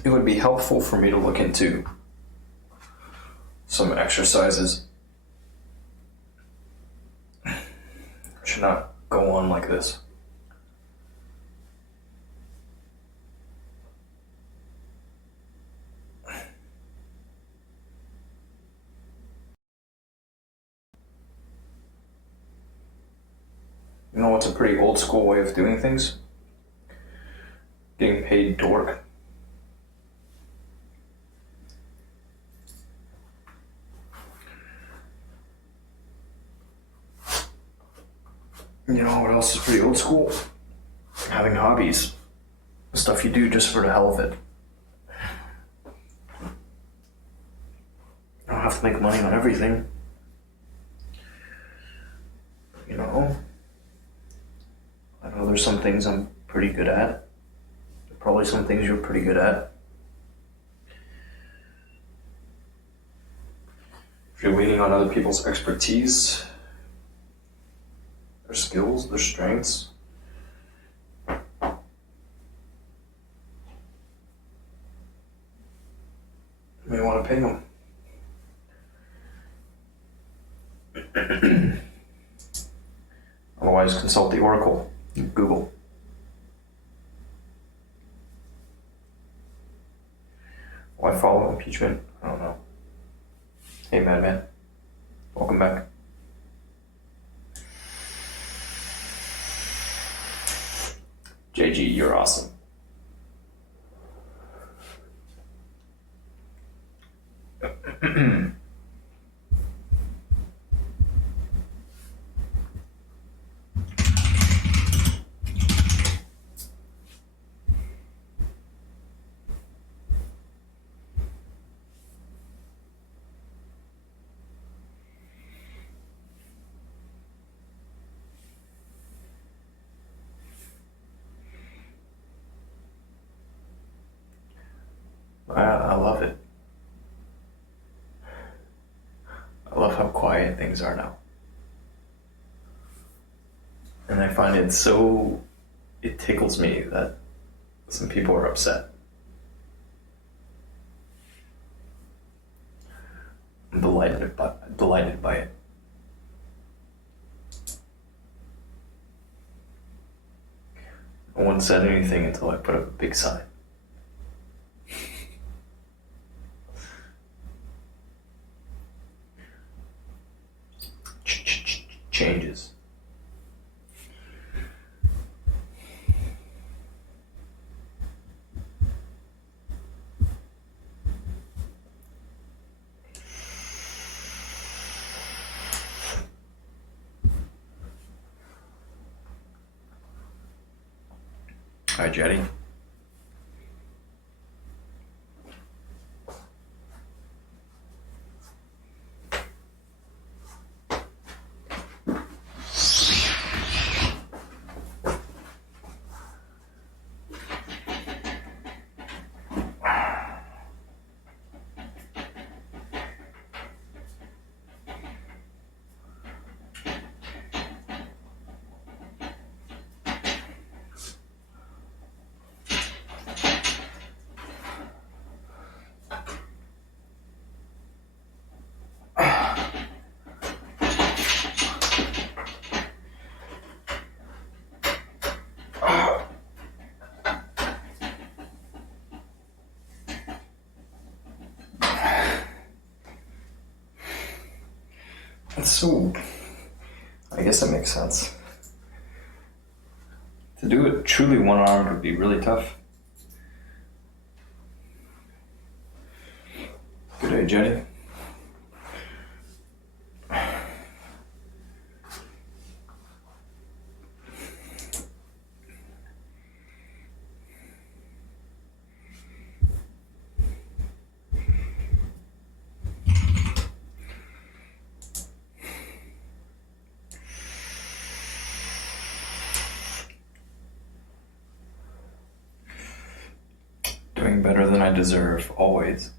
It would be helpful for me to look into some exercises. I should not go on like this. You know what's a pretty old school way of doing things? Getting paid to work. You know what else is pretty old school? Having hobbies. Stuff you do just for the hell of it. You don't have to make money on everything. You know? I know there's some things I'm pretty good at. Probably some things you're pretty good at. If you're leaning on other people's expertise, their skills, their strengths, you may want to pay them. Otherwise, consult the Oracle. Google. Why follow impeachment? I don't know. Hey, Madman. Welcome back. JG, you're awesome. I love it. I love how quiet things are now. And I find it tickles me that some people are upset. I'm delighted by it. No one said anything until I put up a big sign. Changes. Hi, Jetty. So, I guess that makes sense. To do it truly one-armed would be really tough. Good day, Jenny. Doing better than I deserve, always.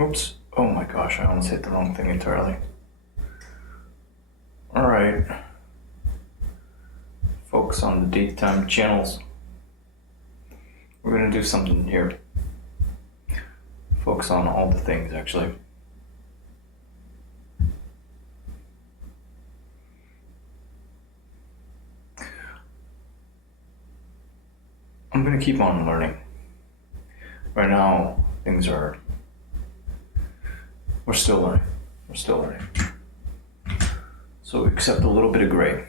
Oops. Oh my gosh, I almost hit the wrong thing entirely. Alright. Focus on the daytime channels. We're gonna do something here. Focus on all the things, actually. I'm gonna keep on learning. Right now, things are... We're still learning. We're still learning. So accept a little bit of gray.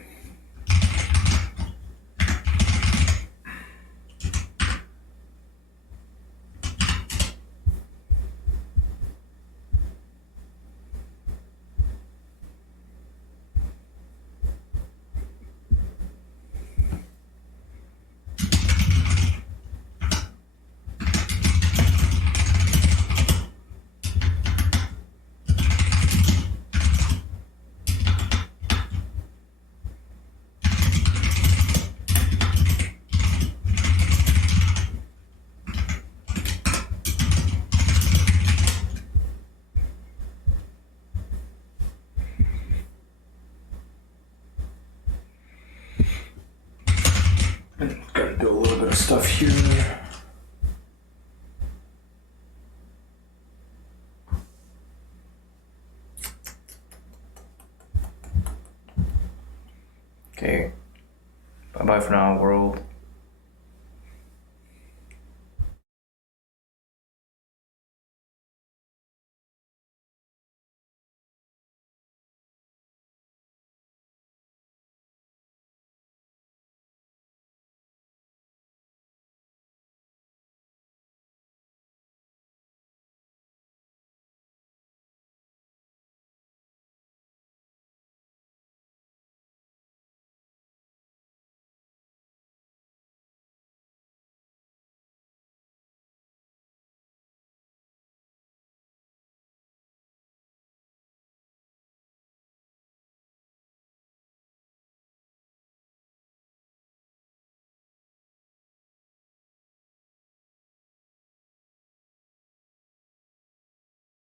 Gotta do a little bit of stuff here. Okay. Bye bye for now, world.